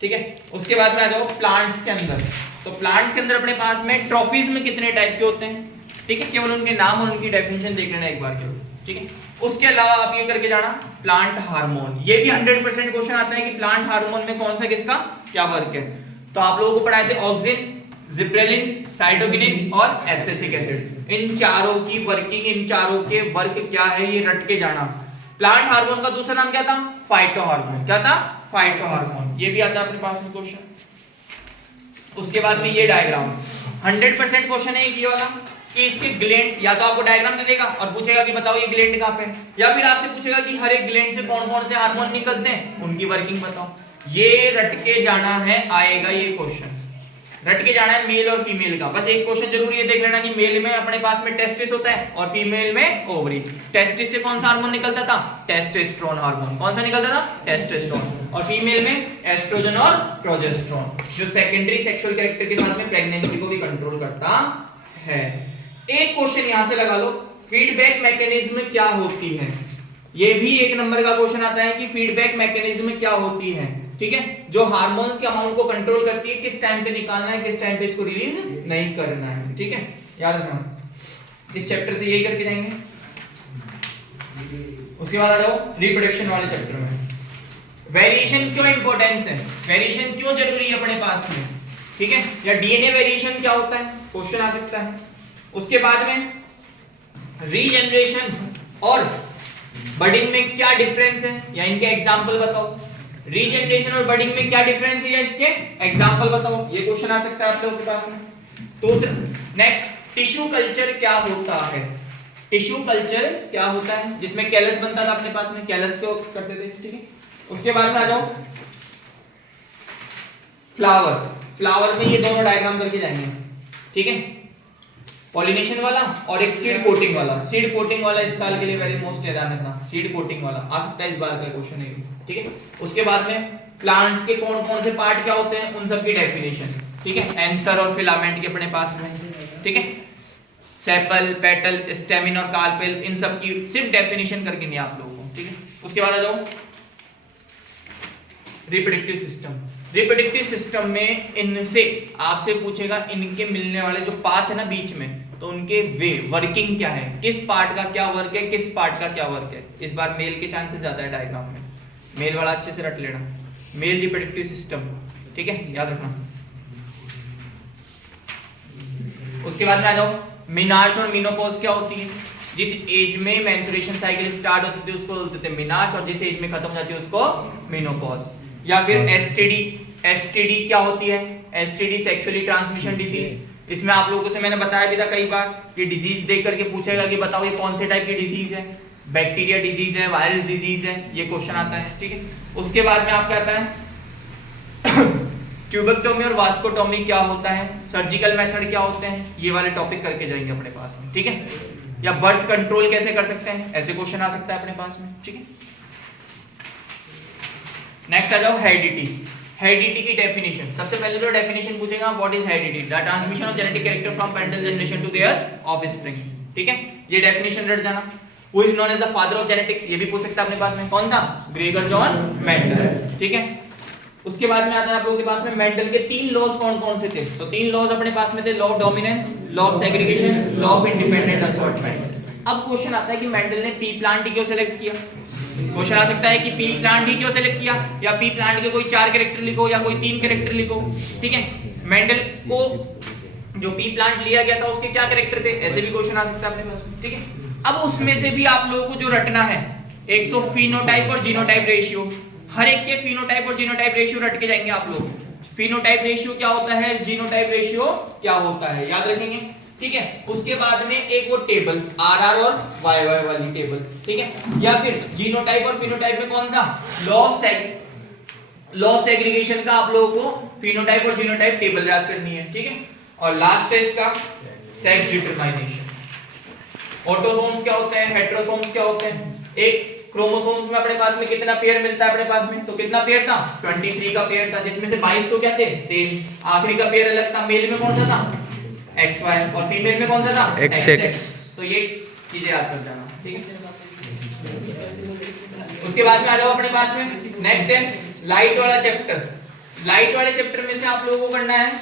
ठीक है। उसके बाद में आ जाओ प्लांट्स के अंदर। तो प्लांट्स के अंदर अपने पास में ट्रॉफीज में कितने टाइप के होते हैं, ठीक है, केवल उनके नाम और उनकी डेफिनेशन देख लेना एक बार केवल, ठीक है। उसके अलावा आप ये करके जाना प्लांट हार्मोन, ये भी 100% क्वेश्चन आता है कि प्लांट हार्मोन में कौन सा किसका क्या वर्क है। तो आप लोगों को पढ़ाए थे ऑक्सिन, जिब्रेलिन, साइटोकिनिन और एब्सिसिक एसिड, इन चारों की वर्किंग, इन चारों के वर्क क्या है ये रट के जाना। प्लांट हार्मोन का दूसरा नाम क्या था, फाइटो हार्मोन, क्या था, फाइटो हार्मोन, ये भी आता है अपने पास में क्वेश्चन। उसके बाद में ये डायग्राम 100% क्वेश्चन है ये वाला कि इसके ग्लैंड, या तो आपको डायग्राम दे देगा और पूछेगा कि बताओ ये ग्लैंड कहां पे है, या फिर आपसे पूछेगा कि हर एक ग्लैंड से कौन कौन से हार्मोन निकलते हैं, उनकी वर्किंग बताओ। ये रट के जाना है, आएगा ये क्वेश्चन, रट के जाना है मेल और फीमेल का। बस एक क्वेश्चन जरूर ये देख लेना कि मेल में अपने पास में टेस्टिस होता है और फीमेल में ओवरी। टेस्टिस से कौन सा हार्मोन निकलता था, टेस्टोस्टेरोन हार्मोन, कौन सा निकलता था, टेस्टोस्टेरोन, और फीमेल में एस्ट्रोजन और प्रोजेस्टेरोन, जो सेकेंडरी सेक्सुअल कैरेक्टर के साथ में प्रेगनेंसी को भी कंट्रोल करता है। एक क्वेश्चन यहां से लगा लो, फीडबैक मैकेनिज्म क्या होती है, ये भी एक नंबर का क्वेश्चन आता है कि फीडबैक मैकेनिज्म क्या होती है, ठीक है, जो हार्मोन्स के अमाउंट को कंट्रोल करती है, किस टाइम पे निकालना है, किस टाइम पे इसको रिलीज नहीं करना है, ठीक है, याद रखना। इस चैप्टर से यही करके जाएंगे। उसके बाद आ जाओ रिप्रोडक्शन वाले चैप्टर में। वेरिएशन क्यों इंपॉर्टेंस है, वेरिएशन क्यों जरूरी है अपने पास में, ठीक है, या डीएनए वेरिएशन क्या होता है, क्वेश्चन आ सकता है। उसके बाद में रीजनरेशन और बडिंग में क्या डिफरेंस है, या इनके एग्जांपल बताओ। रीजनरेशन और बडिंग में क्या डिफरेंस है या इसके एग्जांपल बताओ, ये क्वेश्चन आ सकता है आप लोगों के पास में। दूसरा, नेक्स्ट, टिश्यू कल्चर क्या होता है, टिश्यू कल्चर क्या होता है, जिसमें कैलस बनता था अपने पास में, कैलस को करते थे, ठीक है। उसके बाद में आ जाओ फ्लावर, फ्लावर में ये दोनों डायग्राम करके जाएंगे, ठीक है, पॉलिनेशन वाला और एक सीड कोटिंग वाला। सीड कोटिंग वाला इस साल के लिए वेरी मोस्ट ध्यान रखना, सीड कोटिंग वाला आ सकता है इस बार का क्वेश्चन है, ठीक है। उसके बाद में प्लांट्स के कौन कौन से पार्ट क्या होते हैं, उन सब की डेफिनेशन, ठीक है, एंथर और फिलामेंट के अपने पास में, ठीक है, सेपल, पेटल, स्टेमिन और कार्पेल, इन सब की सिर्फ डेफिनेशन करके नहीं आप लोगों को, ठीक है। उसके बाद आ जाओ रिप्रोडक्टिव सिस्टम। रिप्रोडक्टिव सिस्टम में इनसे आपसे पूछेगा इनके मिलने वाले जो पाथ है ना बीच में, तो उनके वे वर्किंग क्या है, किस पार्ट का क्या वर्क है, किस पार्ट का क्या वर्क है। इस बार मेल के चांसेस ज्यादा है डायग्राम में, मेल वाला अच्छे से रट लेना, मेल रिप्रोडक्टिव सिस्टम, ठीक है, याद रखना। उसके बाद में आ जाओ मिनार्च और मीनोपॉज क्या होती है। जिस एज में मेंस्ट्रुएशन साइकिल स्टार्ट होती थी उसको बोलते थे मिनार्च, और जिस एज में खत्म हो जाती है उसको मीनोपॉज। या फिर एसटीडी, एसटीडी क्या होती है, एसटीडी सेक्सुअली ट्रांसमिशन डिजीज। इसमें आप लोगों से मैंने बताया भी था कई बार कि डिजीज देख करके पूछेगा कि बताओ ये कौन से टाइप की डिजीज है, बैक्टीरिया डिजीज है, वायरस डिजीज है, ये क्वेश्चन आता है, ठीक है। उसके बाद में आपका आता है ट्यूबेक्टोमी और वास्कोटोमी क्या होता है, सर्जिकल मेथड क्या होते हैं, ये वाले टॉपिक करके जाएंगे अपने पास में, ठीक है। या बर्थ कंट्रोल कैसे कर सकते हैं, ऐसे क्वेश्चन आ सकता है अपने पास में, ठीक है। नेक्स्ट आ जाओ हेरिडिटी। हेरिडिटी की डेफिनेशन, सबसे पहले जो डेफिनेशन पूछेगा what is heredity, the transmission of genetic character from parental generation to their offspring, ठीक है, ये डेफिनेशन रट जाना। Who is known as the father of genetics, ये भी पूछ सकता है अपने पास में, कौन था, ग्रेगर जॉन मेंडल, ठीक है। उसके बाद में आता है आप लोगों के पास में मेंडल के 3 लॉज कौन कौन से थे, तो 3 लॉज अपने पास में थे, law of dominance, law of segregation, law of independent assortment. अब क्वेश्चन आता है कि मेंडल ने पी प्लांट ही क्यों सेलेक्ट किया। क्वेश्चन आ सकता है कि पी प्लांट ही क्यों सेलेक्ट किया, या पी प्लांट के कोई 4 कैरेक्टर लिखो या कोई 3 कैरेक्टर लिखो, ठीक है। मेंडल को जो पी प्लांट लिया गया था उसके क्या कैरेक्टर थे, ऐसे भी क्वेश्चन आ सकता है अपने पास में, ठीक है। अब उसमें से भी आप लोगों को जो रटना है, एक तो फिनोटाइप और जीनोटाइप रेशियो, हर एक के फिनोटाइप और जीनोटाइप रेशियो रट के जाएंगे आप लोग। फिनोटाइप रेशियो क्या होता है, जीनोटाइप रेशियो क्या होता है, याद रखेंगे। ठीक है। उसके बाद में एक वो टेबल RR और YY वाली टेबल, ठीक है। या फिर जीनोटाइप और फिनोटाइप में कौन सा लॉ ऑफ सेग्रीगेशन का आप लोगों को फिनोटाइप और जीनोटाइप टेबल याद करनी है, ठीक है। और लास्ट है इसका सेक्स डिटरमाइनेशन। ऑटोसोम्स क्या होते हैं, हेटेरोसोम्स क्या होते हैं। एक क्रोमोसोम्स में अपने पास में कितना पेयर मिलता है अपने पास में, तो कितना पेयर था 23 का पेयर था, जिसमें से 22 तो क्या थे सेम। आखिरी का पेयर अलग था, मेल में कौन सा था XY और फीमेल में कौन सा था XX। तो ये चीजें याद कर जाना, ठीक है। उसके बाद में आ जाओ अपने पास में नेक्स्ट है लाइट वाला चैप्टर। लाइट वाले चैप्टर में से आप लोगों को करना है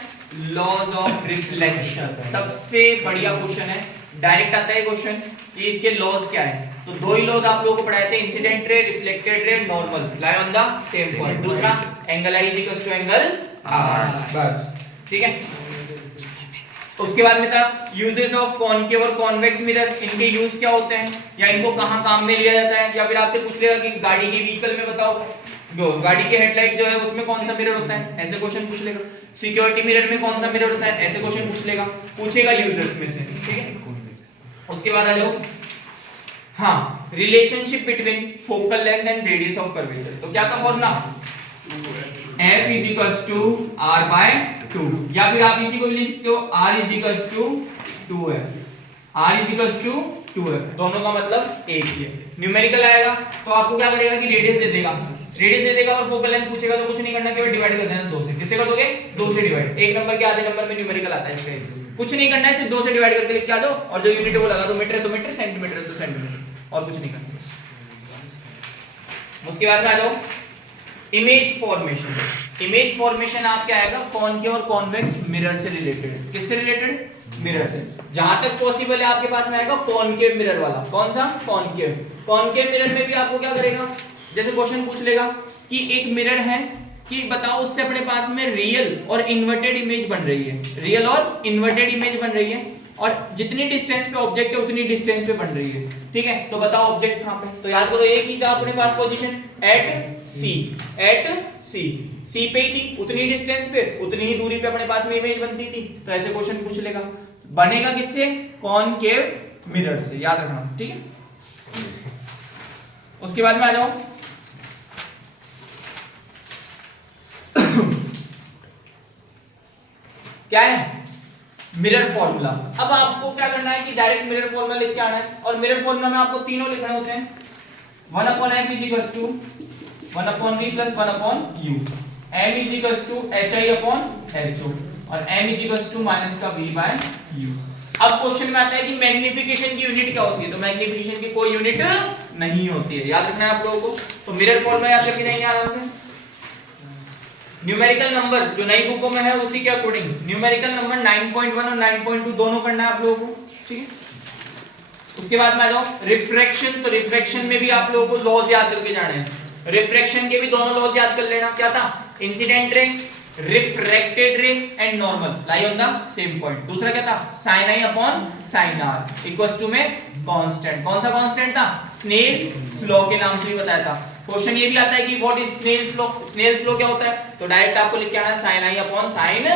लॉज ऑफ रिफ्लेक्शन। सबसे बढ़िया क्वेश्चन है, डायरेक्ट आता है क्वेश्चन कि इसके लॉज क्या है। तो दो ही लॉज आप लोगों को पढ़ाए थे, incident ray, reflected ray, normal lie on the same point. दूसरा angle I is equal to angle R, बस, ठीक है। उसके बाद में था यूजेस ऑफ कॉनकेव और कॉन्वेक्स मिरर। इनके यूज क्या होते हैं या इनको कहां काम में लिया जाता है। या फिर आपसे पूछ लेगा कि गाड़ी के व्हीकल में बताओ, जो गाड़ी के हेडलाइट जो है उसमें कौन सा मिरर होता है, ऐसे क्वेश्चन पूछ लेगा। सिक्योरिटी मिरर में कौन सा मिरर होता है, ऐसे क्वेश्चन पूछेगा यूजर्स में से, ठीक है। उसके बाद आ जाओ हाँ relationship between focal length and radius of curvature. तो क्या था formula F is equals to R by 2, या फिर आप इसी को लिख सकते हो R is equals to 2F। R is equals to 2F, दोनों का मतलब एक ही है। न्यूमेरिकल आएगा तो आपको क्या करेगा कि रेडियस दे देगा और फोकल लेंथ पूछेगा तो कुछ नहीं करना, केवल डिवाइड कर देना 2 से। किससे कर दोगे 2 से डिवाइड। एक नंबर के आधे नंबर में न्यूमेरिकल आता है इसका, कुछ नहीं करना है, सिर्फ 2 से डिवाइड करके लिख के आ जाओ और जो यूनिट है वो लगा दो। मीटर है तो मीटर, सेंटीमीटर है तो सेंटीमीटर, और कुछ नहीं करना। उसके बाद में आ जाओ इमेज फॉर्मेशन। इमेज फॉर्मेशन आप क्या आएगा कॉनकेव और कॉन्वेक्स मिरर से रिलेटेड। किससे रिलेटेड, मिरर से। जहां तक पॉसिबल है आपके पास में आएगा कॉनकेव मिरर वाला। कौन सा कॉनकेव। कॉनकेव मिरर में भी आपको क्या करेगा, जैसे क्वेश्चन पूछ लेगा कि एक मिरर है कि बताओ उससे अपने पास में रियल और इन्वर्टेड इमेज बन रही है। रियल और इन्वर्टेड इमेज बन रही है और जितनी डिस्टेंस पे ऑब्जेक्ट है उतनी डिस्टेंस पे बन रही है, ठीक है। तो बताओ ऑब्जेक्ट कहां पे, तो याद करो एक ही था अपने पास पोजीशन एट सी पे ही थी, उतनी डिस्टेंस पे उतनी ही दूरी पे अपने पास में इमेज बनती थी। तो ऐसे क्वेश्चन पूछ लेगा। बनेगा किससे, कॉनकेव मिरर से, याद रखना, ठीक है। उसके बाद में आ जाओ क्या है मिरर फॉर्मूला। अब आपको क्या करना है कि डायरेक्ट मिरर फॉर्मूला लिख के आना है और मिरर फॉर्मूला में आपको तीनों लिखने होते हैं। 1/f is equals to 1/v plus 1/u, m is equals to hi/ho और m is equals to minus का v/u। अब क्वेश्चन में आता है कि मैग्निफिकेशन की यूनिट क्या होती है, तो मैग्निफिकेशन की कोई यूनिट नहीं होती है, याद रखना है आप लोगों को। तो मिरर फॉर्मूला याद करके जाएंगे आराम से। न्यूमेरिकल नंबर जो नई बुकों में है उसी के अकॉर्डिंग न्यूमेरिकल नंबर 9.1 और 9.2 दोनों करना है आप लोगों को, ठीक है। उसके बाद में आ जाओ रिफ्रैक्शन। तो रिफ्रैक्शन में भी आप लोगों को लॉज याद करके जाने हैं। रिफ्रैक्शन के भी दोनों लॉज याद कर लेना। क्या था, incident ray, refracted ray and normal lie on the same point. दूसरा क्या था, sin i upon sin r equals to में कांस्टेंट। कौन सा कांस्टेंट था, स्नेल लॉ के नाम से भी बताया था। क्वेश्चन ये भी आता है कि what is Snell's law. Snell's law क्या होता है, तो डायरेक्ट आपको लिख के आना है sin i upon sin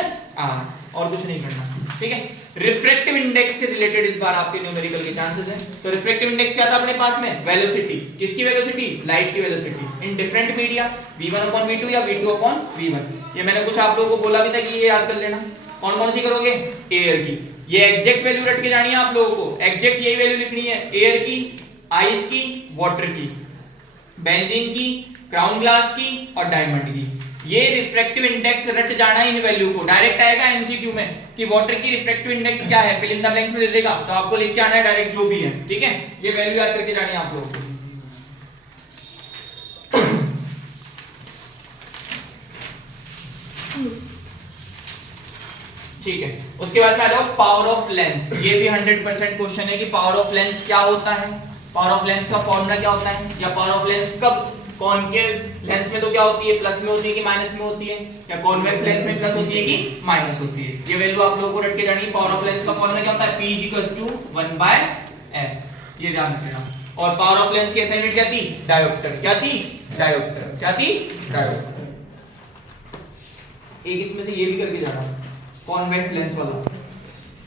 r, और कुछ नहीं करना, ठीक है। रिफ्रैक्टिव इंडेक्स से रिलेटेड इस बार आपके न्यूमेरिकल के चांसेस हैं। तो रिफ्रैक्टिव इंडेक्स क्या था अपने पास में, वेलोसिटी। किसकी वेलोसिटी, लाइट की velocity in different media, v1 upon v2 या v2 अपॉन v1। ये मैंने कुछ आप लोगों को बोला भी था कि ये याद कर लेना। कौन कौन सी करोगे, एयर की। ये एग्जैक्ट वैल्यू रट के जानी है आप लोगों को, एग्जैक्ट यही वैल्यू लिखनी है। एयर की, आइस की, वाटर की, बेंजीन की, क्राउन ग्लास की और डायमंड की। ये रिफ्रैक्टिव इंडेक्स रट जाना है इन वैल्यू को। डायरेक्ट आएगा एमसीक्यू में कि वाटर की रिफ्रैक्टिव इंडेक्स क्या है, फिल इन द ब्लैंक्स में दे देगा, तो आपको लिख के आना है डायरेक्ट जो भी है, ठीक है। ये वैल्यू याद करके जानी है आप लोगों को। ठीक है। उसके बाद में आ जाओ पावर ऑफ लेंस। ये भी 100% क्वेश्चन है कि पावर ऑफ लेंस क्या होता है, पावर ऑफ लेंस का फॉर्मूला क्या होता है, या पावर ऑफ लेंस कब, कॉनकेव लेंस में तो क्या होती है, प्लस में होती है कि माइनस में होती है, या कॉन्वेक्स लेंस में प्लस होती है कि माइनस होती है। ये वैल्यू आप लोगों को रट के जानी है। पावर ऑफ लेंस का फॉर्मूला क्या होता है, P = 1/f, ये ध्यान रखना। और पावर ऑफ लेंस की असाइनमेंट क्या थी, डायोप्टर। क्या थी, डायोप्टर। क्या थी, डायोप्टर। एक इसमें से ये भी करके जाना, कॉन्वेक्स लेंस वाला।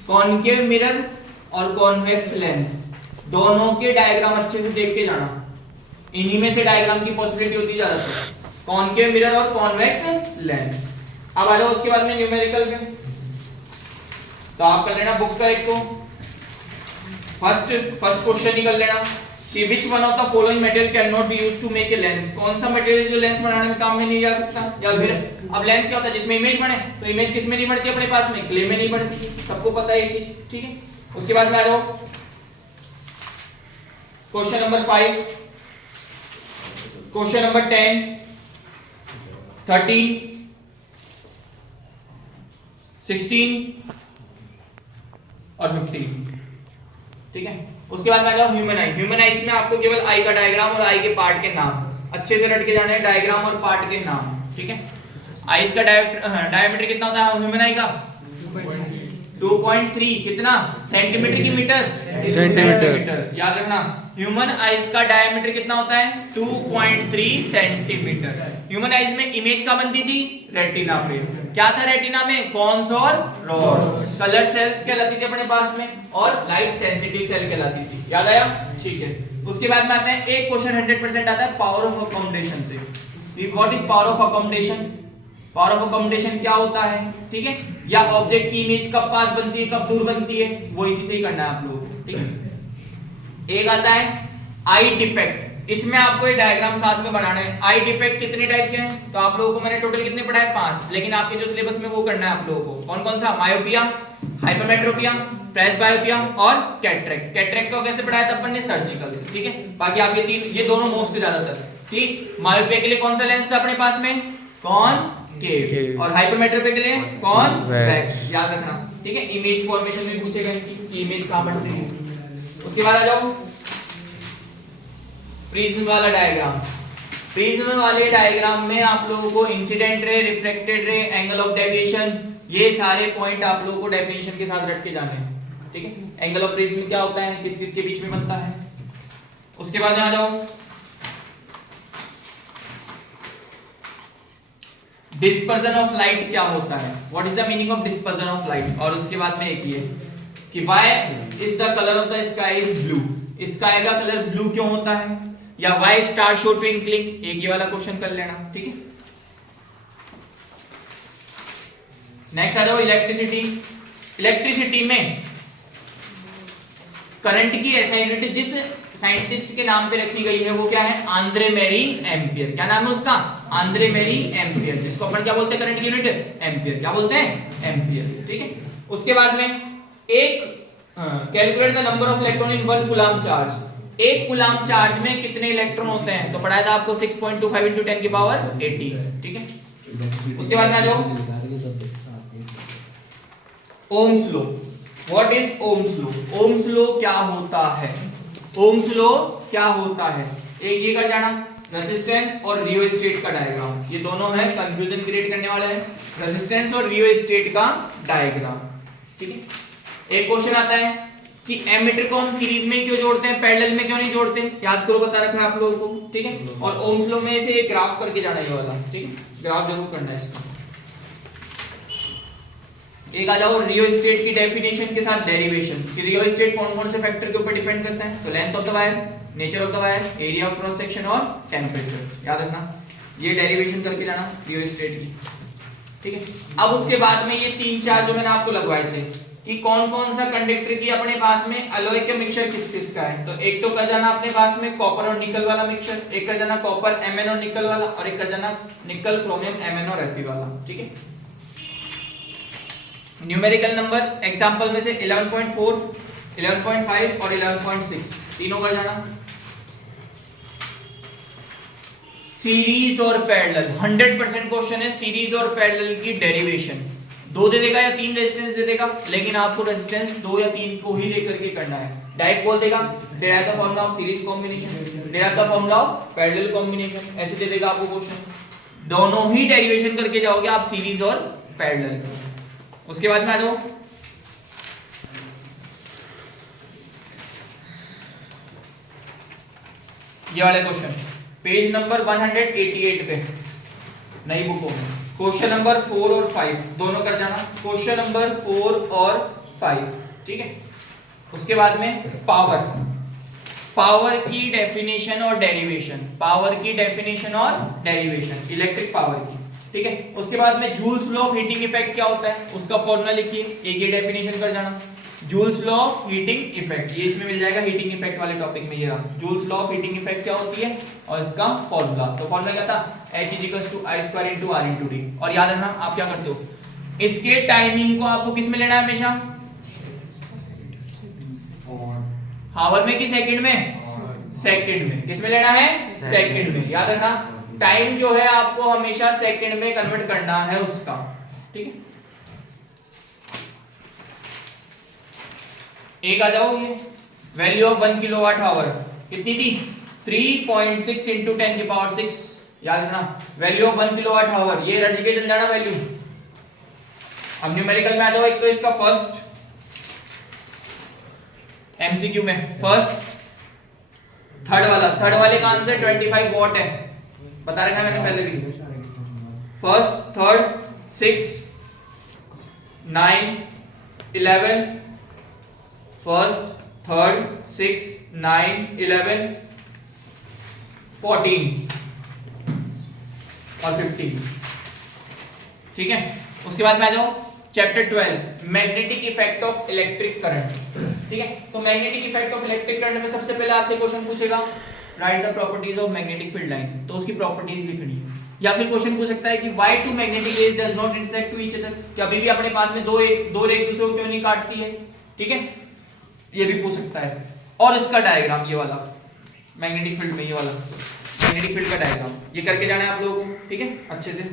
कॉनकेव मिरर और कॉन्वेक्स लेंस, दोनों के डायग्राम अच्छे से देख के जाना, इन्हीं में से डायग्राम की पॉसिबिलिटी होती है ज्यादातर, कॉनकेव मिरर और कॉन्वेक्स लेंस। अब आ जाओ उसके बाद में न्यूमेरिकल पे, तो आप कर लेना बुक का एक तो फर्स्ट क्वेश्चन ही कर लेना कि which one of the following material cannot be used to make a lens, कौन सा मटेरियल जो लेंस बनाने में काम में नहीं जा सकता। या फिर अब लेंस क्या होता है, जिसमें इमेज बने, तो इमेज किस में नहीं बढ़ती अपने पास में, क्ले में नहीं बढ़ती, सबको पता है ये चीज, ठीक है। उसके बाद में आ जाओ क्वेश्चन नंबर 5, क्वेश्चन नंबर 10, 13, 16 और 15, ठीक है। उसके बाद में आ जाओ ह्यूमन आई। ह्यूमन आईज में आपको केवल आई का डायग्राम और आई के पार्ट के नाम अच्छे से रट के जाने हैं, डायग्राम और पार्ट के नाम, ठीक है। आईज का डायमीटर कितना होता है ह्यूमन आई का, 2.3 कितना सेंटीमीटर की मीटर, सेंटीमीटर, याद रखना। ह्यूमन आईज का डायमीटर कितना होता है, 2.3 सेंटीमीटर। ह्यूमन आईज में इमेज का बनती थी रेटिना पे, क्या था रेटिना में, कॉन्स और रॉड्स, कलर सेल्स कहलाती थी अपने पास में, और लाइट सेंसिटिव सेल कहलाती थी, याद आया, ठीक है। उसके बाद में आते हैं एक क्वेश्चन 100% आता है पावर ऑफ अकोमोडेशन से। What is power of accommodation, power of accommodation क्या होता है, ठीक है, या ऑब्जेक्ट की इमेज कब पास बनती है कब दूर बनती है, वो इसी से ही करना है आप लोगों को, ठीक है। एक आता है आई डिफेक्ट, इसमें आपको ये डायग्राम साथ में बनाना है। आई डिफेक्ट कितने टाइप के हैं, तो आप लोगों को मैंने टोटल कितने पढ़ाए, 5, लेकिन आपके जो सिलेबस में वो करना है आप लोगों को, कौन कौन सा, मायोपिया, हाइपरमेट्रोपिया, प्रेसबायोपिया और कैटरेक्ट। कैटरेक्ट को कैसे पढ़ाया था अपन ने, सर्जिकल से, ठीक है। बाकी आप ये दोनों मोस्ट ज्यादातर, ठीक। मायोपिया के लिए कौन सा लेंस था अपने पास में, कॉनकेव, और हाइपरमेट्रोपिया के लिए कॉन्वेक्स, याद रखना, ठीक है। इमेज फॉर्मेशन में पूछेगा इनकी कि इमेज कहां बनती है। उसके बाद आ जाओ प्रिज्म वाला डायग्राम। प्रिज्म वाले डायग्राम में आप लोगों को इंसिडेंट रे, रिफ्रैक्टेड रे, एंगल ऑफ डेविएशन, ये सारे पॉइंट आप लोगों को डेफिनेशन के साथ रट के जाने हैं, ठीक है। एंगल ऑफ प्रिज्म क्या होता है, किस किस के बीच में बनता है। उसके बाद आ जाओ डिस्पर्जन ऑफ लाइट क्या होता है, what is the meaning of dispersion of light. और उसके बाद में एक ये कि why is the colour of the sky is blue, sky का कलर ब्लू क्यों होता है, या व्हाई स्टार शो ट्विंकलिंग, एक ये वाला क्वेश्चन कर लेना, ठीक है। नेक्स्ट आ जाओ इलेक्ट्रिसिटी। इलेक्ट्रिसिटी में करंट की ऐसा यूनिट जिस साइंटिस्ट के नाम पे रखी गई है वो क्या है, आंद्रे मेरी एम्पियर। क्या नाम है उसका, आंद्रे मेरी एम्पियर, जिसको अपन क्या बोलते हैं करंट की यूनिट, एम्पियर, क्या बोलते हैं, एम्पियर, ठीक है। उसके बाद में एक calculate the number of electron in 1 coulomb charge. एक कूलम्ब चार्ज में कितने इलेक्ट्रॉन होते हैं, तो पढ़ाया था आपको 6.25 × 10 की पावर 80, ठीक है। उसके बाद में आ जाओ Ohm's law. What is Ohm's law, Ohm's law क्या होता है, ओम्स लॉ क्या होता है, एक ये कर जाना, रेजिस्टेंस और रियोस्टेट का डायग्राम, ये दोनों है कंफ्यूजन क्रिएट करने वाले हैं, रेजिस्टेंस और रियोस्टेट का डायग्राम, ठीक है। एक क्वेश्चन आता है कि एमीटर को हम सीरीज में क्यों जोड़ते हैं, पैरेलल में क्यों नहीं जोड़ते, याद करो, बता रखा है आप लोगों को, ठीक है। और ओम्स लॉ में से एक ग्राफ करके जाना ये वाला, ठीक है, ग्राफ जरूर करना है इसका। एक आ जाओ रियोस्टेट की डेफिनेशन के साथ डेरिवेशन, कि रियोस्टेट कौन कौन से फैक्टर के ऊपर डिपेंड करता है, तो length of the wire, nature of the wire, area of cross section और टेम्परेचर, याद रखना, ये डेरिवेशन करके जाना रियोस्टेट की, ठीक है। अब उसके बाद में ये 3-4 जो मैंने आपको लगवाए थे कि कौन कौन सा कंडक्टर की अपने पास में अलॉय के मिक्सचर किस किस का है, तो एक तो कर जाना अपने पास में कॉपर और निकल वाला मिक्सचर, एक कर जाना कॉपर Mn और निकल वाला, और एक कर जाना निकल क्रोमियम Mn और Fe वाला, ठीक है। न्यूमेरिकल नंबर एग्जांपल में से 11.4, 11.5 और 11.6 तीनों कर जाना। सीरीज और पैरेलल 100% क्वेश्चन है, सीरीज और पैरेलल की डेरिवेशन, 2 दे देगा या 3 रेजिस्टेंस दे देगा, लेकिन आपको रेजिस्टेंस 2 या 3 को ही लेकर के करना है। डायरेक्ट बोल देगा derive the formula of series combination, derive the formula of parallel combination, ऐसे दे देगा आपको क्वेश्चन, दोनों ही डेरिवेशन करके जाओगे आप सीरीज और पैरेलल का। उसके बाद में आ जाओ ये वाले क्वेश्चन, पेज नंबर 188 पे नई बुकों में, क्वेश्चन नंबर 4 और 5 दोनों कर जाना। क्वेश्चन नंबर 4 और 5। ठीक है, उसके बाद में पावर की डेफिनेशन और डेरिवेशन, पावर की डेफिनेशन और डेरिवेशन इलेक्ट्रिक पावर की। ठीक है, उसके बाद में joules law of heating effect क्या होता है उसका फॉर्मूला लिखिए, एक ये डेफिनेशन कर जाना। Joules law of heating effect, ये इसमें मिल जाएगा हीटिंग इफेक्ट वाले टॉपिक में, ये रहा joules law of heating effect क्या होती है और इसका फॉर्मूला। तो फॉर्मूला क्या था, H = I² × R × D। और याद रखना आप क्या करते हो, इसके टाइमिंग को आपको किस में लेना है हमेशा, हावर में कि सेकंड में, सेकंड में। किस में लेना है, सेकंड में। याद रखना टाइम जो है आपको हमेशा सेकंड में कन्वर्ट करना है उसका। ठीक है, एक आ जाओ, ये वैल्यू ऑफ 1 किलोवाट आवर कितनी थी, 3.6 × 10⁶। याद रखना वैल्यू ऑफ 1 किलोवाट आवर, ये रट के चल जाना वैल्यू। अब न्यूमेरिकल में आ जाओ, एक तो इसका फर्स्ट एमसीक्यू में फर्स्ट थर्ड वाले का आंसर 25 वॉट है, बता रखा है मैंने पहले भी। फर्स्ट, थर्ड, 6, 9, 11, फर्स्ट, थर्ड, 6, 9, 11, 14 और 15। ठीक है, उसके बाद में आ जाओ chapter 12 magnetic effect of electric current. ठीक है, तो magnetic effect of electric current में सबसे पहले आपसे क्वेश्चन पूछेगा right the properties of magnetic field line, तो उसकी प्रॉपर्टीज लिखनी है। या फिर क्वेश्चन पूछ सकता है कि why two magnetic rays does not intersect to each other, कि अभी भी अपने पास में दो रे एक दूसरे को क्यों नहीं काटती है। ठीक है, ये भी पूछ सकता है। और इसका डायग्राम ये वाला मैग्नेटिक फील्ड में, ये वाला मैग्नेटिक फील्ड का डायग्राम ये करके जाना है आप लोगों को। ठीक है, अच्छे से।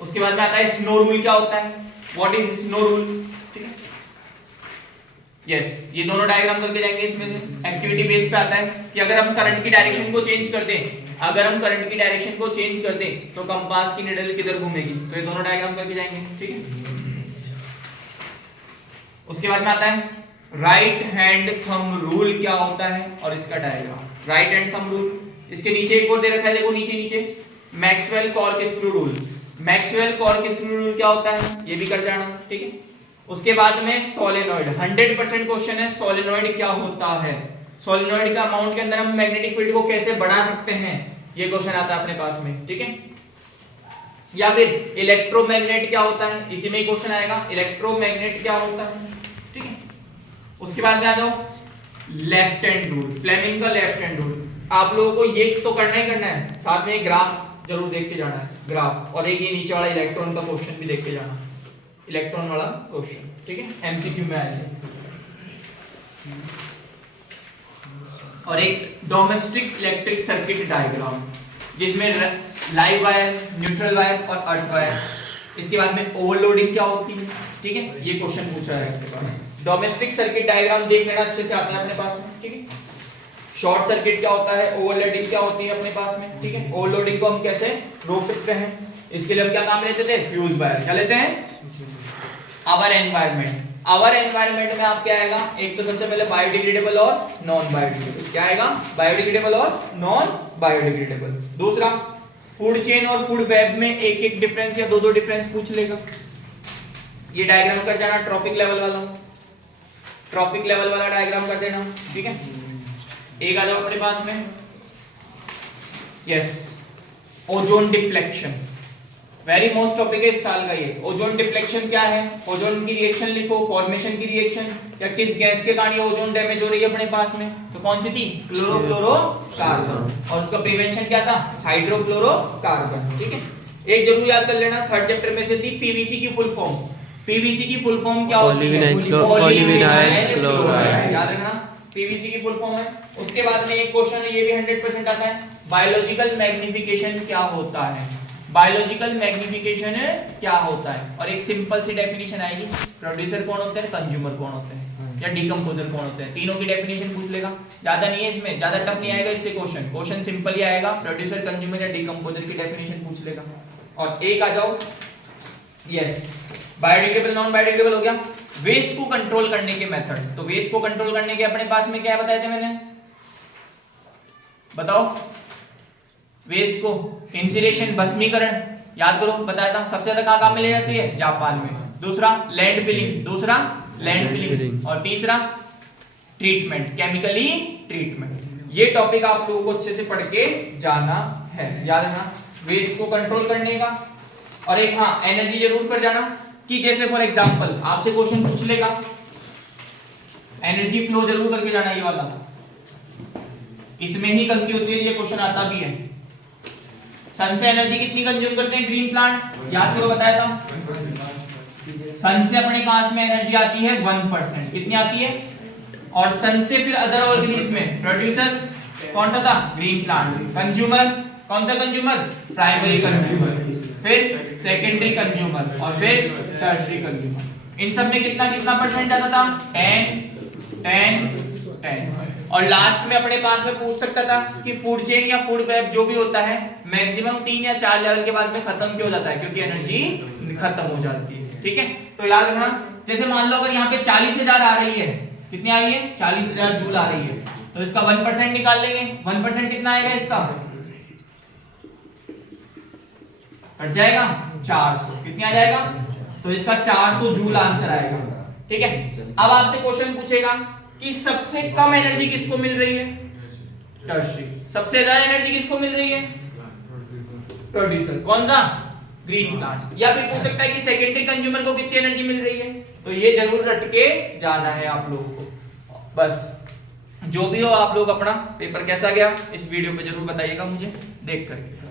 उसके बाद में आता है स्नो रूल क्या होता है, व्हाट इज स्नो रूल। ठीक है, यस, ये दोनों डायग्राम करके जाएंगे। इसमें से एक्टिविटी बेस पे आता है कि अगर हम करंट की डायरेक्शन को चेंज कर दें, अगर हम करंट की डायरेक्शन को चेंज कर दें तो कंपास की निडल किधर घूमेगी, तो ये दोनों डायग्राम करके जाएंगे। ठीक है, उसके बाद में आता है राइट हैंड थंब रूल क्या होता है और इसका diagram. Right hand thumb rule, इसके नीचे एक और दे रखा है, देखो नीचे Maxwell cork-screw rule. Maxwell cork-screw rule क्या होता है ये भी कर जाना। ठीक है, उसके बाद में सोलेनॉइड, 100% क्वेश्चन है सोलेनॉइड क्या होता है, सोलेनॉइड का अमाउंट के अंदर हम मैग्नेटिक फील्ड को कैसे बढ़ा सकते हैं, ये क्वेश्चन आता है अपने पास में। ठीक है, या फिर इलेक्ट्रोमैग्नेट क्या होता है, इसी में ही क्वेश्चन आएगा इलेक्ट्रोमैग्नेट क्या होता है। ठीक है, उसके बाद में आ जाओ लेफ्ट हैंड रूल, फ्लेमिंग का लेफ्ट हैंड रूल। आप लोगों को ये तो करना ही करना है, साथ में एक ग्राफ जरूर देख के जाना है, ग्राफ, और एक ये नीचे वाला इलेक्ट्रॉन का क्वेश्चन भी देख के जाना, इलेक्ट्रॉन वाला क्वेश्चन। ठीक है, एमसीक्यू में आएगा। और एक डोमेस्टिक इलेक्ट्रिक सर्किट डायग्राम जिसमें लाइव वायर, न्यूट्रल वायर और अर्थ वायर। इसके बाद में ओवरलोडिंग क्या होती है। ठीक है, ये क्वेश्चन पूछा है आपके पास। डोमेस्टिक सर्किट डायग्राम देख लेना, अच्छे से आता है अपने पास में। ठीक है, शॉर्ट सर्किट क्या होता है, ओवरलोडिंग क्या होती है अपने पास में। ठीक है, ओवरलोडिंग को हम कैसे रोक सकते हैं, इसके लिए हम क्या काम लेते थे, फ्यूज वायर। क्या लेते हैं, आवर एनवायरनमेंट। आवर एनवायरनमेंट में आप क्या आएगा, एक तो सबसे पहले बायोडिग्रेडेबल और नॉन बायोडिग्रेडेबल। क्या आएगा, बायोडिग्रेडेबल और नॉन बायोडिग्रेडेबल। दूसरा फूड चेन और फूड वेब में एक एक डिफरेंस या दो दो डिफरेंस पूछ लेगा, ये डायग्राम कर जाना। ट्रॉफिक लेवल वाला डायग्राम कर देना। ठीक है, एक आ जाओ अपने पास में, yes, ozone deflection, very most topic है इस साल का ये। ओजोन डिप्लेक्शन क्या है, ओजोन की रिएक्शन लिखो, फॉर्मेशन की रिएक्शन, या किस गैस के कारण ये ओजोन डैमेज हो रही है अपने पास में, तो कौन सी थी, क्लोरोफ्लोरोकार्बन। और उसका प्रिवेंशन क्या था, हाइड्रोफ्लोरोकार्बन। ठीक है, एक जरूर याद कर लेना, थर्ड चैप्टर में से थी पीवीसी की फुल फॉर्म। पीवीसी की फुल फॉर्म क्या होती है, पॉलीविनाइल क्लोराइड। याद रखना, पीवीसी की फुल फॉर्म है। उसके बाद में एक क्वेश्चन है, ये भी 100% आता है, बायोलॉजिकल मैग्निफिकेशन क्या होता है। बायोलॉजिकल मैग्निफिकेशन क्या होता है, और एक सिंपल सी डेफिनेशन आएगी, प्रोड्यूसर कौन होते हैं, कंज्यूमर कौन होते हैं, या डिकम्पोजर कौन होते हैं। तीनों की डेफिनेशन पूछ लेगा, ज्यादा नहीं है इसमें, ज्यादा टफ नहीं आएगा इससे क्वेश्चन सिंपल ही आएगा, प्रोड्यूसर, कंज्यूमर या डिकम्पोजर की डेफिनेशन पूछ लेगा। और एक आ जाओ, यस, बायोडिग्रेडेबल नॉन बायोडिग्रेडेबल हो गया। वेस्ट को कंट्रोल करने के मेथड, तो वेस्ट को कंट्रोल करने के अपने पास में क्या बताए थे मैंने, बताओ। वेस्ट को इंसिनेशन, भस्मीकरण, याद करो, बताया था। सबसे ज्यादा कहां काम में ले जाती है, जापान में। दूसरा लैंड फिलिंग और तीसरा ट्रीटमेंट, केमिकली ट्रीटमेंट। ये टॉपिक आप लोगों को अच्छे से पढ़ के जाना है, याद रखना, वेस्ट को कंट्रोल करने का। और एक हाँ एनर्जी जरूर कर जाना कि जैसे फॉर एग्जांपल आपसे क्वेश्चन पूछ लेगा, एनर्जी फ्लो जरूर करके जाना, ये वाला इसमें ही गलती होती है, ये क्वेश्चन आता भी है। सन से एनर्जी कितनी कंज्यूम करते हैं ग्रीन प्लांट्स, याद करो, बताया था। सन से अपने पास में एनर्जी आती है 1%, कितनी आती है? और सन से फिर अदर ऑर्गेनिज्म में प्रोड्यूसर कौन सा था? Green plants. कंज्यूमर कौन सा कंज्यूमर? प्राइमरी कंज्यूमर, फिर सेकेंडरी कंज्यूमर और फिर टर्शियरी कंज्यूमर। इन सब में कितना कितना परसेंट आता था? 10 और लास्ट में अपने पास में पूछ सकता था कि फूड चेन या फूड वेब जो भी होता है मैक्सिमम 3 या 4 लेवल के बाद में खत्म क्यों हो जाता है? क्योंकि एनर्जी खत्म हो जाती है। ठीक है, तो याद रखना, जैसे मान लो अगर यहाँ पे 40,000 आ रही है, कितनी आ रही है? 40,000 जूल आ रही है, तो इसका 1% निकाल लेंगे। 1% कितना आएगा इसका? कट जाएगा 400, कितनी आ जाएगा? तो इसका 400 जूल आंसर आएगा। ठीक है, अब आपसे क्वेश्चन पूछेगा कि सबसे कम एनर्जी किसको मिल रही है? टर्शियरी। सबसे ज्यादा एनर्जी किसको मिल रही है? प्रोड्यूसर। कौन सा? Green plants. या फिर पूछ सकता है कि सेकेंडरी कंज्यूमर को कितनी एनर्जी मिल रही है? तो ये जरूर रट के जाना है आप लोगों को। बस जो भी हो, आप लोग अपना पेपर कैसा गया इस वीडियो पे जरूर बताइएगा मुझे देख करके।